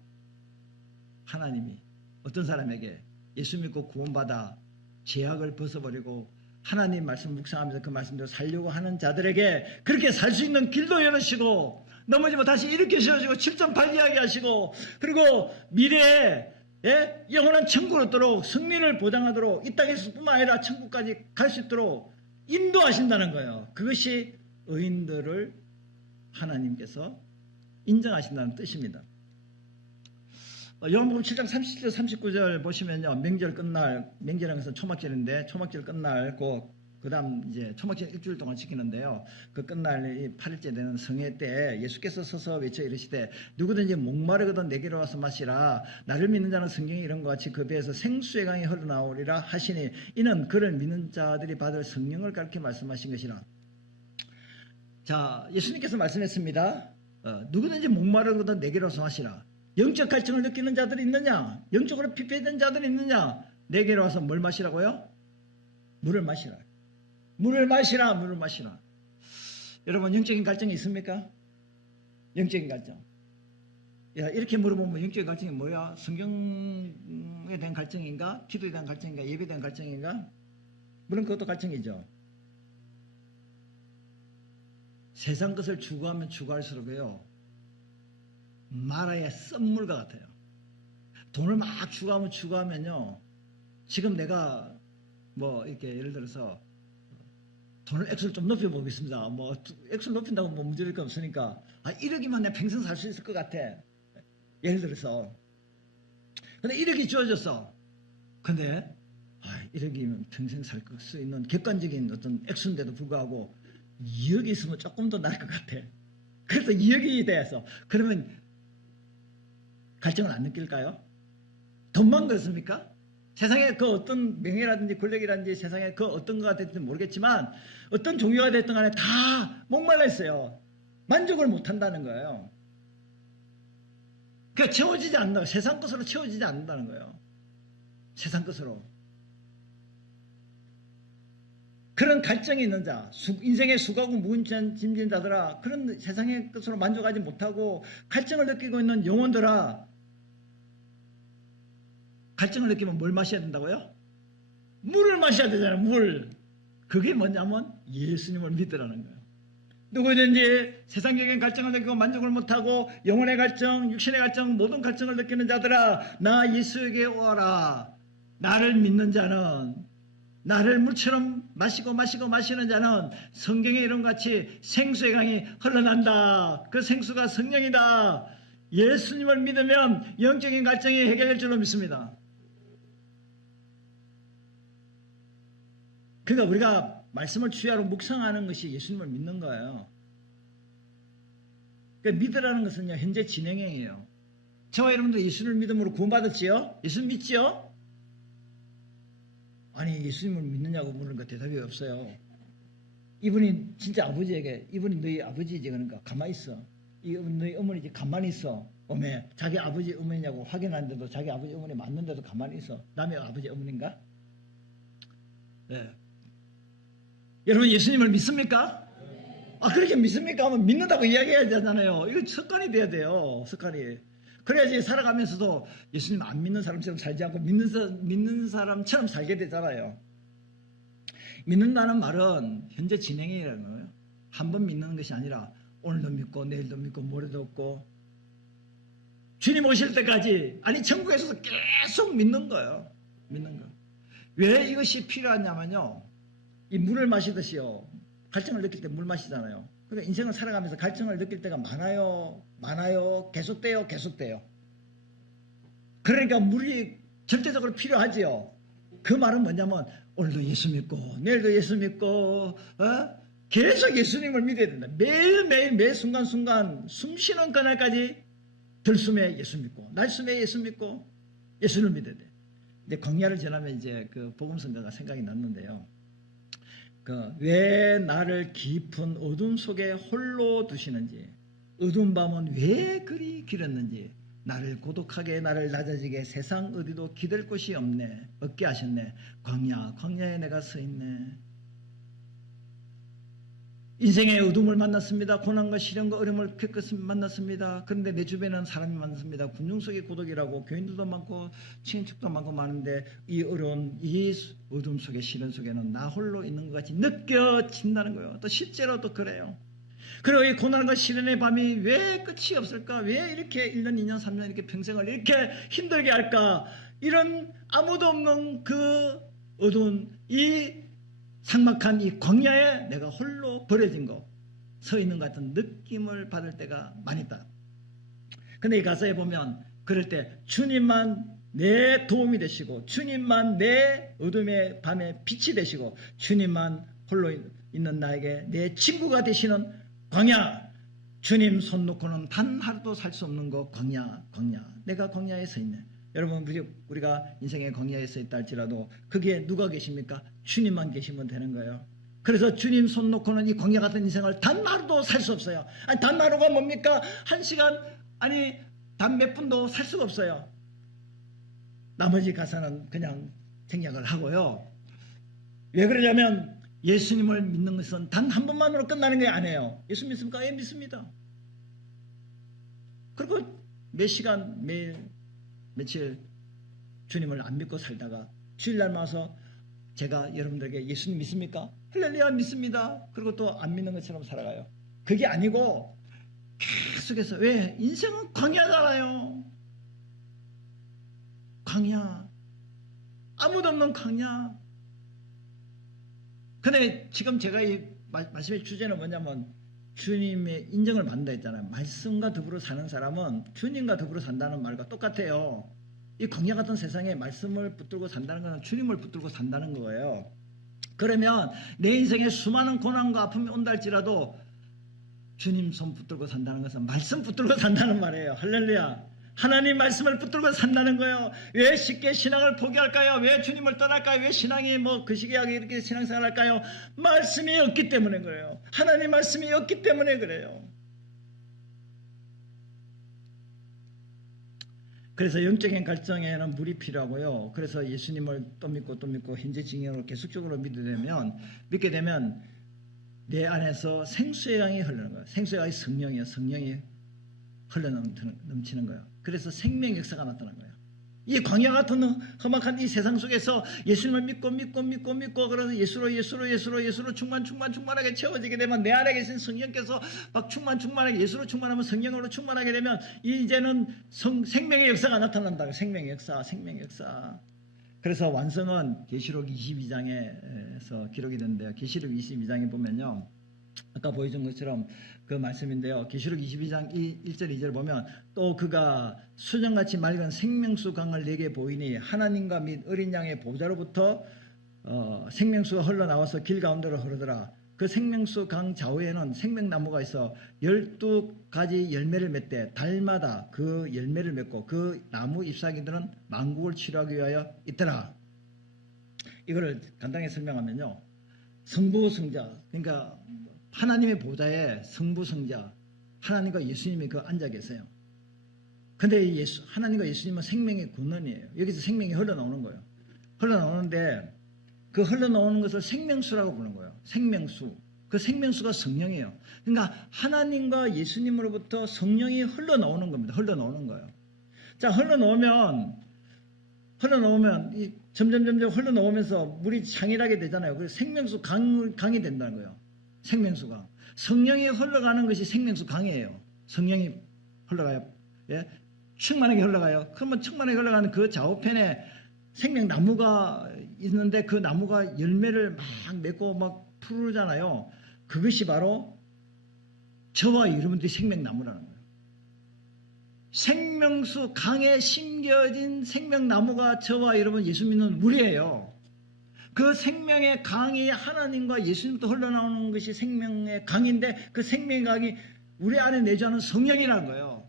하나님이. 어떤 사람에게 예수 믿고 구원받아 죄악을 벗어버리고 하나님 말씀 묵상하면서 그 말씀대로 살려고 하는 자들에게 그렇게 살 수 있는 길도 열으시고 넘어지면 다시 일으켜 세워주고 7.8 이야기하시고 그리고 미래에 영원한 천국을 얻도록 승리를 보장하도록 이 땅에서뿐만 아니라 천국까지 갈 수 있도록 인도하신다는 거예요. 그것이 의인들을 하나님께서 인정하신다는 뜻입니다. 요한복음 7장 37절 39절 보시면요. 명절 끝날, 명절이라는 것은 초막절인데 초막절 끝날 그 다음 이제 초막절 일주일 동안 지키는데요. 그 끝날 이 8일째 되는 성회 때 예수께서 서서 외쳐 이르시되 누구든지 목마르거든 내게로 와서 마시라. 나를 믿는 자는 성경에 이런 것 같이 그 배에서 생수의 강이 흘러나오리라 하시니 이는 그를 믿는 자들이 받을 성령을 가르쳐 말씀하신 것이라. 자, 예수님께서 말씀했습니다. 누구든지 목마르거든 내게로 와서 마시라. 영적 갈증을 느끼는 자들이 있느냐? 영적으로 피폐된 자들이 있느냐? 내게로 와서 뭘 마시라고요? 물을 마시라. 물을 마시라. 물을 마시라. 여러분 영적인 갈증이 있습니까? 영적인 갈증. 야, 이렇게 물어보면 영적인 갈증이 뭐야? 성경에 대한 갈증인가? 기도에 대한 갈증인가? 예배에 대한 갈증인가? 물론 그것도 갈증이죠. 세상 것을 추구하면 추구할수록요. 마라의 썸물과 같아요. 돈을 막 추구하면요. 지금 내가 뭐 이렇게 예를 들어서 돈을 액수를 좀 높여보겠습니다. 뭐 액수를 높인다고 뭐 문제될 거 없으니까 1억이면 내가 평생 살 수 있을 것 같아. 예를 들어서. 근데 1억이 주어졌어. 근데 1억이면 평생 살 수 있는 객관적인 어떤 액수인데도 불구하고 2억이 있으면 조금 더 나을 것 같아. 그래서 2억이 돼서 그러면 갈증을 안 느낄까요? 돈만 그렇습니까? 세상에 그 어떤 명예라든지 권력이라든지 세상에 그 어떤 거가 됐든지 모르겠지만 어떤 종류가 됐든 간에 다 목말라 있어요. 만족을 못 한다는 거예요. 그러니까 채워지지 않는다. 세상 것으로 채워지지 않는다는 거예요. 세상 것으로. 그런 갈증이 있는 자, 인생의 수고하고 무거운 짐진 자들아, 그런 세상의 것으로 만족하지 못하고 갈증을 느끼고 있는 영혼들아, 갈증을 느끼면 뭘 마셔야 된다고요? 물을 마셔야 되잖아요. 물. 그게 뭐냐면 예수님을 믿으라는 거예요. 누구든지 세상적인 갈증을 느끼고 만족을 못하고 영혼의 갈증, 육신의 갈증, 모든 갈증을 느끼는 자들아, 나 예수에게 오라. 나를 믿는 자는, 나를 물처럼 마시는 자는 성경에 이런 같이 생수의 강이 흘러난다. 그 생수가 성령이다. 예수님을 믿으면 영적인 갈증이 해결될 줄로 믿습니다. 그러니까 우리가 말씀을 주야로 묵상하는 것이 예수님을 믿는 거예요. 그러니까 믿으라는 것은요, 현재 진행형이에요. 저와 여러분도 예수를 믿음으로 구원받았지요? 예수 믿지요? 아니, 예수님을 믿느냐고 물으니까 대답이 없어요. 이분이 진짜 아버지에게, 이분이 너희 아버지지? 그러니까 가만히 있어. 이분 너희 어머니지? 가만히 있어. 어메, 자기 아버지 어머니냐고 확인하는데도 자기 아버지 어머니 맞는데도 가만히 있어. 남의 아버지 어머니인가? 네. 여러분 예수님을 믿습니까? 그렇게 믿습니까? 하면 믿는다고 이야기해야 되잖아요. 이거 습관이 돼야 돼요. 습관이. 그래야지 살아가면서도 예수님 안 믿는 사람처럼 살지 않고 믿는 사람처럼 살게 되잖아요. 믿는다는 말은 현재 진행이라는 거예요. 한 번 믿는 것이 아니라 오늘도 믿고 내일도 믿고 모레도 믿고 주님 오실 때까지, 아니 천국에서도 계속 믿는 거예요. 믿는 거. 왜 이것이 필요하냐면요. 이 물을 마시듯이요. 갈증을 느낄 때 물 마시잖아요. 그러니까 인생을 살아가면서 갈증을 느낄 때가 많아요. 계속돼요. 그러니까 물이 절대적으로 필요하지요. 그 말은 뭐냐면 오늘도 예수 믿고 내일도 예수 믿고 계속 예수님을 믿어야 된다. 매일매일 매 순간순간 숨 쉬는 그날까지 들숨에 예수 믿고 날숨에 예수 믿고 예수를 믿어야 돼. 근데 광야를 지나면 이제 그 복음성가가 생각이 났는데요. 왜 나를 깊은 어둠 속에 홀로 두시는지, 어두운 밤은 왜 그리 길었는지, 나를 고독하게 나를 낮아지게 세상 어디도 기댈 곳이 없게 하셨네. 광야에 내가 서 있네. 인생의 어둠을 만났습니다. 고난과 시련과 어려움을 만났습니다. 그런데 내 주변에는 사람이 많습니다. 군중 속의 고독이라고 교인들도 많고 친척도 많고 많은데 이 어려운 이 어둠 속에 시련 속에는 나 홀로 있는 것 같이 느껴진다는 거예요. 또 실제로 또 그래요. 그리고 이 고난과 시련의 밤이 왜 끝이 없을까? 왜 이렇게 1년, 2년, 3년 이렇게 평생을 이렇게 힘들게 할까? 이런 아무도 없는 그 어두운 이 삭막한 이 광야에 내가 홀로 버려진 거, 서 있는 것 같은 느낌을 받을 때가 많이 있다. 근데 이 가사에 보면 그럴 때 주님만 내 도움이 되시고 주님만 내 어둠의 밤에 빛이 되시고 주님만 홀로 있는 나에게 내 친구가 되시는 광야, 주님 손 놓고는 단 하루도 살 수 없는 거 광야. 내가 광야에 서 있네. 여러분 우리가 인생의 광야에 서 있다 할지라도 거기에 누가 계십니까? 주님만 계시면 되는 거예요. 그래서 주님 손 놓고는 이 광야 같은 인생을 단 하루도 살 수 없어요. 아니 단 하루가 뭡니까? 1시간 아니 단 몇 분도 살 수가 없어요. 나머지 가사는 그냥 생략을 하고요. 왜 그러냐면 예수님을 믿는 것은 단 한 번만으로 끝나는 게 아니에요. 예수 믿습니까? 예, 믿습니다. 그리고 몇 시간 며칠 주님을 안 믿고 살다가 주일날 와서 제가 여러분들에게 예수님 믿습니까? 할렐루야 믿습니다. 그리고 또 안 믿는 것처럼 살아가요. 그게 아니고 계속해서 왜? 인생은 광야잖아요. 광야. 아무도 없는 광야. 근데 지금 제가 이 말씀의 주제는 뭐냐면 주님의 인정을 받는다 했잖아요. 말씀과 더불어 사는 사람은 주님과 더불어 산다는 말과 똑같아요. 이 광야 같은 세상에 말씀을 붙들고 산다는 것은 주님을 붙들고 산다는 거예요. 그러면 내 인생에 수많은 고난과 아픔이 온다 할지라도 주님 손 붙들고 산다는 것은 말씀 붙들고 산다는 말이에요. 할렐루야. 하나님 말씀을 붙들고 산다는 거예요. 왜 쉽게 신앙을 포기할까요? 왜 주님을 떠날까요? 왜 신앙이 그 시기하게 이렇게 신앙생활 할까요? 말씀이 없기 때문에 그래요. 하나님 말씀이 없기 때문에 그래요. 그래서 영적인 갈증에는 물이 필요하고요. 그래서 예수님을 또 믿고 현재 증인으로 계속적으로 믿게 되면 내 안에서 생수의 강이 흐르는 거예요. 생수의 강이 성령이에요. 성령이 흘러넘치는 거예요. 그래서 생명 역사가 나타나는 거예요. 이 광야 같은 험악한 이 세상 속에서 예수님을 믿고 그래서 예수로 충만하게 채워지게 되면 내 안에 계신 성령께서 막 충만하게 예수로 충만하면 성령으로 충만하게 되면 이제는 생명의 역사가 나타난다. 생명의 역사. 그래서 완성은 계시록 22장에서 기록이 되는데요. 계시록 22장에 보면요. 아까 보여준 것처럼 그 말씀인데요. 계시록 22장 1절 2절 보면 또 그가 수정같이 맑은 생명수 강을 내게 보이니 하나님과 및 어린 양의 보좌로부터 생명수가 흘러나와서 길 가운데로 흐르더라. 그 생명수 강 좌우에는 생명나무가 있어 12가지 열매를 맺되 달마다 그 열매를 맺고 그 나무 잎사귀들은 만국을 치료하기 위하여 있더라. 이거를 간단하게 설명하면요. 성부성자, 그러니까 하나님의 보좌에 성부성자 하나님과 예수님이 앉아 계세요. 근데 하나님과 예수님은 생명의 근원이에요. 여기서 생명이 흘러나오는 거예요. 흘러나오는데 그 흘러나오는 것을 생명수라고 부르는 거예요. 생명수. 그 생명수가 성령이에요. 그러니까 하나님과 예수님으로부터 성령이 흘러나오는 겁니다. 흘러나오는 거예요. 자, 흘러나오면 점점 흘러나오면서 물이 창일하게 되잖아요. 그래서 생명수 강이 된다는 거예요. 생명수가. 성령이 흘러가는 것이 생명수 강이에요. 성령이 흘러가요. 예? 충만하게 흘러가요. 그러면 충만하게 흘러가는 그 좌우편에 생명나무가 있는데 그 나무가 열매를 막 맺고 막 푸르잖아요. 그것이 바로 저와 여러분들이 생명나무라는 거예요. 생명수 강에 심겨진 생명나무가 저와 여러분 예수 믿는 우리예요. 그 생명의 강이 하나님과 예수님부터 흘러나오는 것이 생명의 강인데 그 생명의 강이 우리 안에 내주하는 성령이라는 거예요.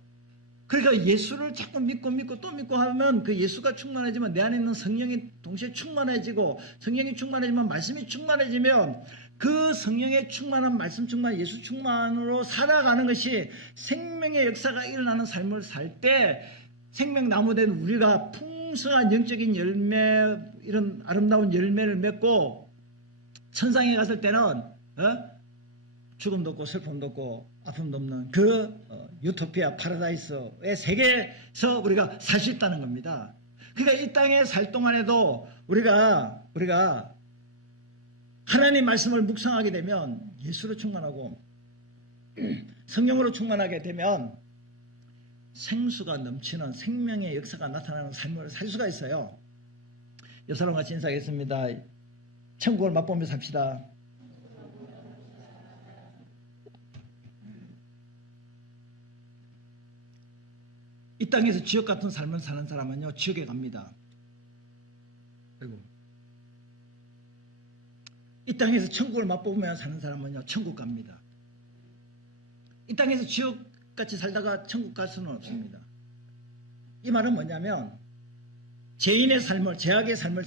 그러니까 예수를 자꾸 믿고 또 믿고 하면 그 예수가 충만해지면 내 안에 있는 성령이 동시에 충만해지고 성령이 충만해지면 말씀이 충만해지면 그 성령의 충만한 말씀 충만 예수 충만으로 살아가는 것이 생명의 역사가 일어나는 삶을 살 때 생명나무된 우리가 풍성한 영적인 열매, 이런 아름다운 열매를 맺고 천상에 갔을 때는 죽음도 없고 슬픔도 없고 아픔도 없는 그 유토피아 파라다이스의 세계에서 우리가 살 수 있다는 겁니다. 그러니까 이 땅에 살 동안에도 우리가 하나님 말씀을 묵상하게 되면 예수로 충만하고 성령으로 충만하게 되면 생수가 넘치는 생명의 역사가 나타나는 삶을 살 수가 있어요. 이 사람 같이 인사하겠습니다. 천국을 맛보며 삽시다. 이 땅에서 지옥 같은 삶을 사는 사람은요, 지옥에 갑니다. 그리고 이 땅에서 천국을 맛보며 사는 사람은요, 천국 갑니다. 이 땅에서 지옥같이 살다가 천국 갈 수는 없습니다. 이 말은 뭐냐면 죄인의 삶을, 죄악의 삶을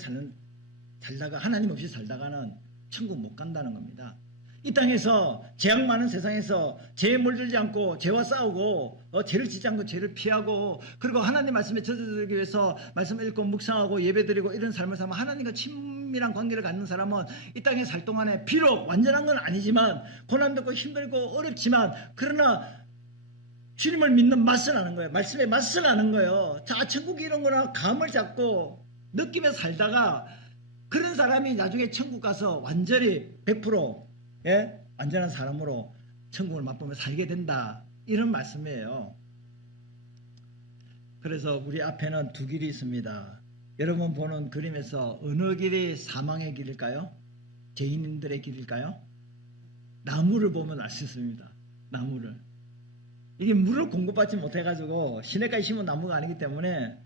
살다가 하나님 없이 살다가는 천국 못 간다는 겁니다. 이 땅에서 죄악 많은 세상에서 죄에 물들지 않고 죄와 싸우고 죄를 짓지 않고 죄를 피하고 그리고 하나님 말씀에 젖어들기 위해서 말씀을 읽고 묵상하고 예배드리고 이런 삶을 살면 하나님과 친밀한 관계를 갖는 사람은 이 땅에 살 동안에 비록 완전한 건 아니지만 고난도 있고 힘들고 어렵지만 그러나 주님을 믿는 맛을 아는 거예요. 말씀의 맛을 아는 거예요. 자, 천국이 이런 거나 감을 잡고 느끼며 살다가 그런 사람이 나중에 천국 가서 완전히 100% 완전한 사람으로 천국을 맛보며 살게 된다. 이런 말씀이에요. 그래서 우리 앞에는 두 길이 있습니다. 여러분 보는 그림에서 어느 길이 사망의 길일까요? 죄인들의 길일까요? 나무를 보면 알 수 있습니다. 나무를. 이게 물을 공급받지 못해가지고 시내까지 심은 나무가 아니기 때문에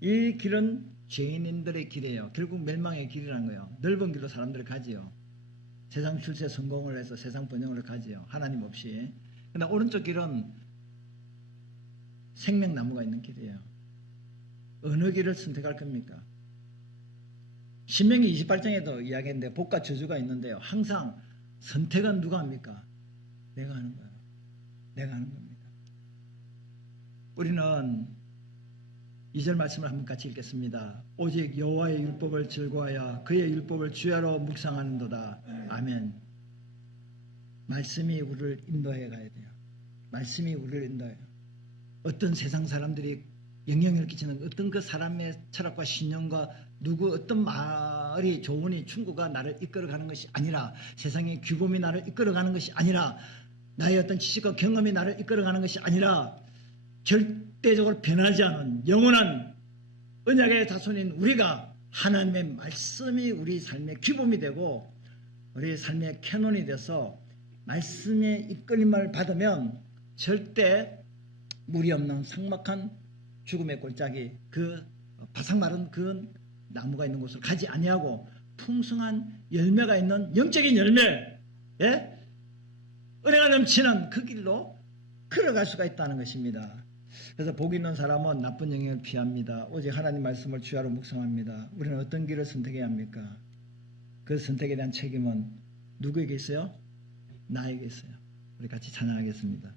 이 길은 죄인들의 길이에요. 결국 멸망의 길이라는 거예요. 넓은 길로 사람들이 가지요. 세상 출세 성공을 해서 세상 번영을 가지요. 하나님 없이. 그러나 오른쪽 길은 생명나무가 있는 길이에요. 어느 길을 선택할 겁니까? 신명기 28장에도 이야기했는데 복과 저주가 있는데요. 항상 선택은 누가 합니까? 내가 하는 거예요. 내가 하는 겁니다. 우리는 2절 말씀을 한번 같이 읽겠습니다. 오직 여호와의 율법을 즐거워하여 그의 율법을 주야로 묵상하는도다. 아멘. 말씀이 우리를 인도해 가야 돼요. 말씀이 우리를 인도해요. 어떤 세상 사람들이 영향을 끼치는 어떤 그 사람의 철학과 신념과 누구 어떤 말이 조언이 충고가 나를 이끌어가는 것이 아니라 세상의 규범이 나를 이끌어가는 것이 아니라 나의 어떤 지식과 경험이 나를 이끌어가는 것이 아니라 절대적으로 변하지 않은 영원한 언약의 자손인 우리가 하나님의 말씀이 우리 삶의 규범이 되고 우리 삶의 캐논이 돼서 말씀의 이끌림을 받으면 절대 물이 없는 삭막한 죽음의 골짜기 그 바삭 마른 그 나무가 있는 곳으로 가지 아니하고 풍성한 열매가 있는 영적인 열매 은혜가 넘치는 그 길로 걸어갈 수가 있다는 것입니다. 그래서 복 있는 사람은 나쁜 영향을 피합니다. 오직 하나님 말씀을 주야로 묵상합니다. 우리는 어떤 길을 선택해야 합니까? 그 선택에 대한 책임은 누구에게 있어요? 나에게 있어요. 우리 같이 찬양하겠습니다.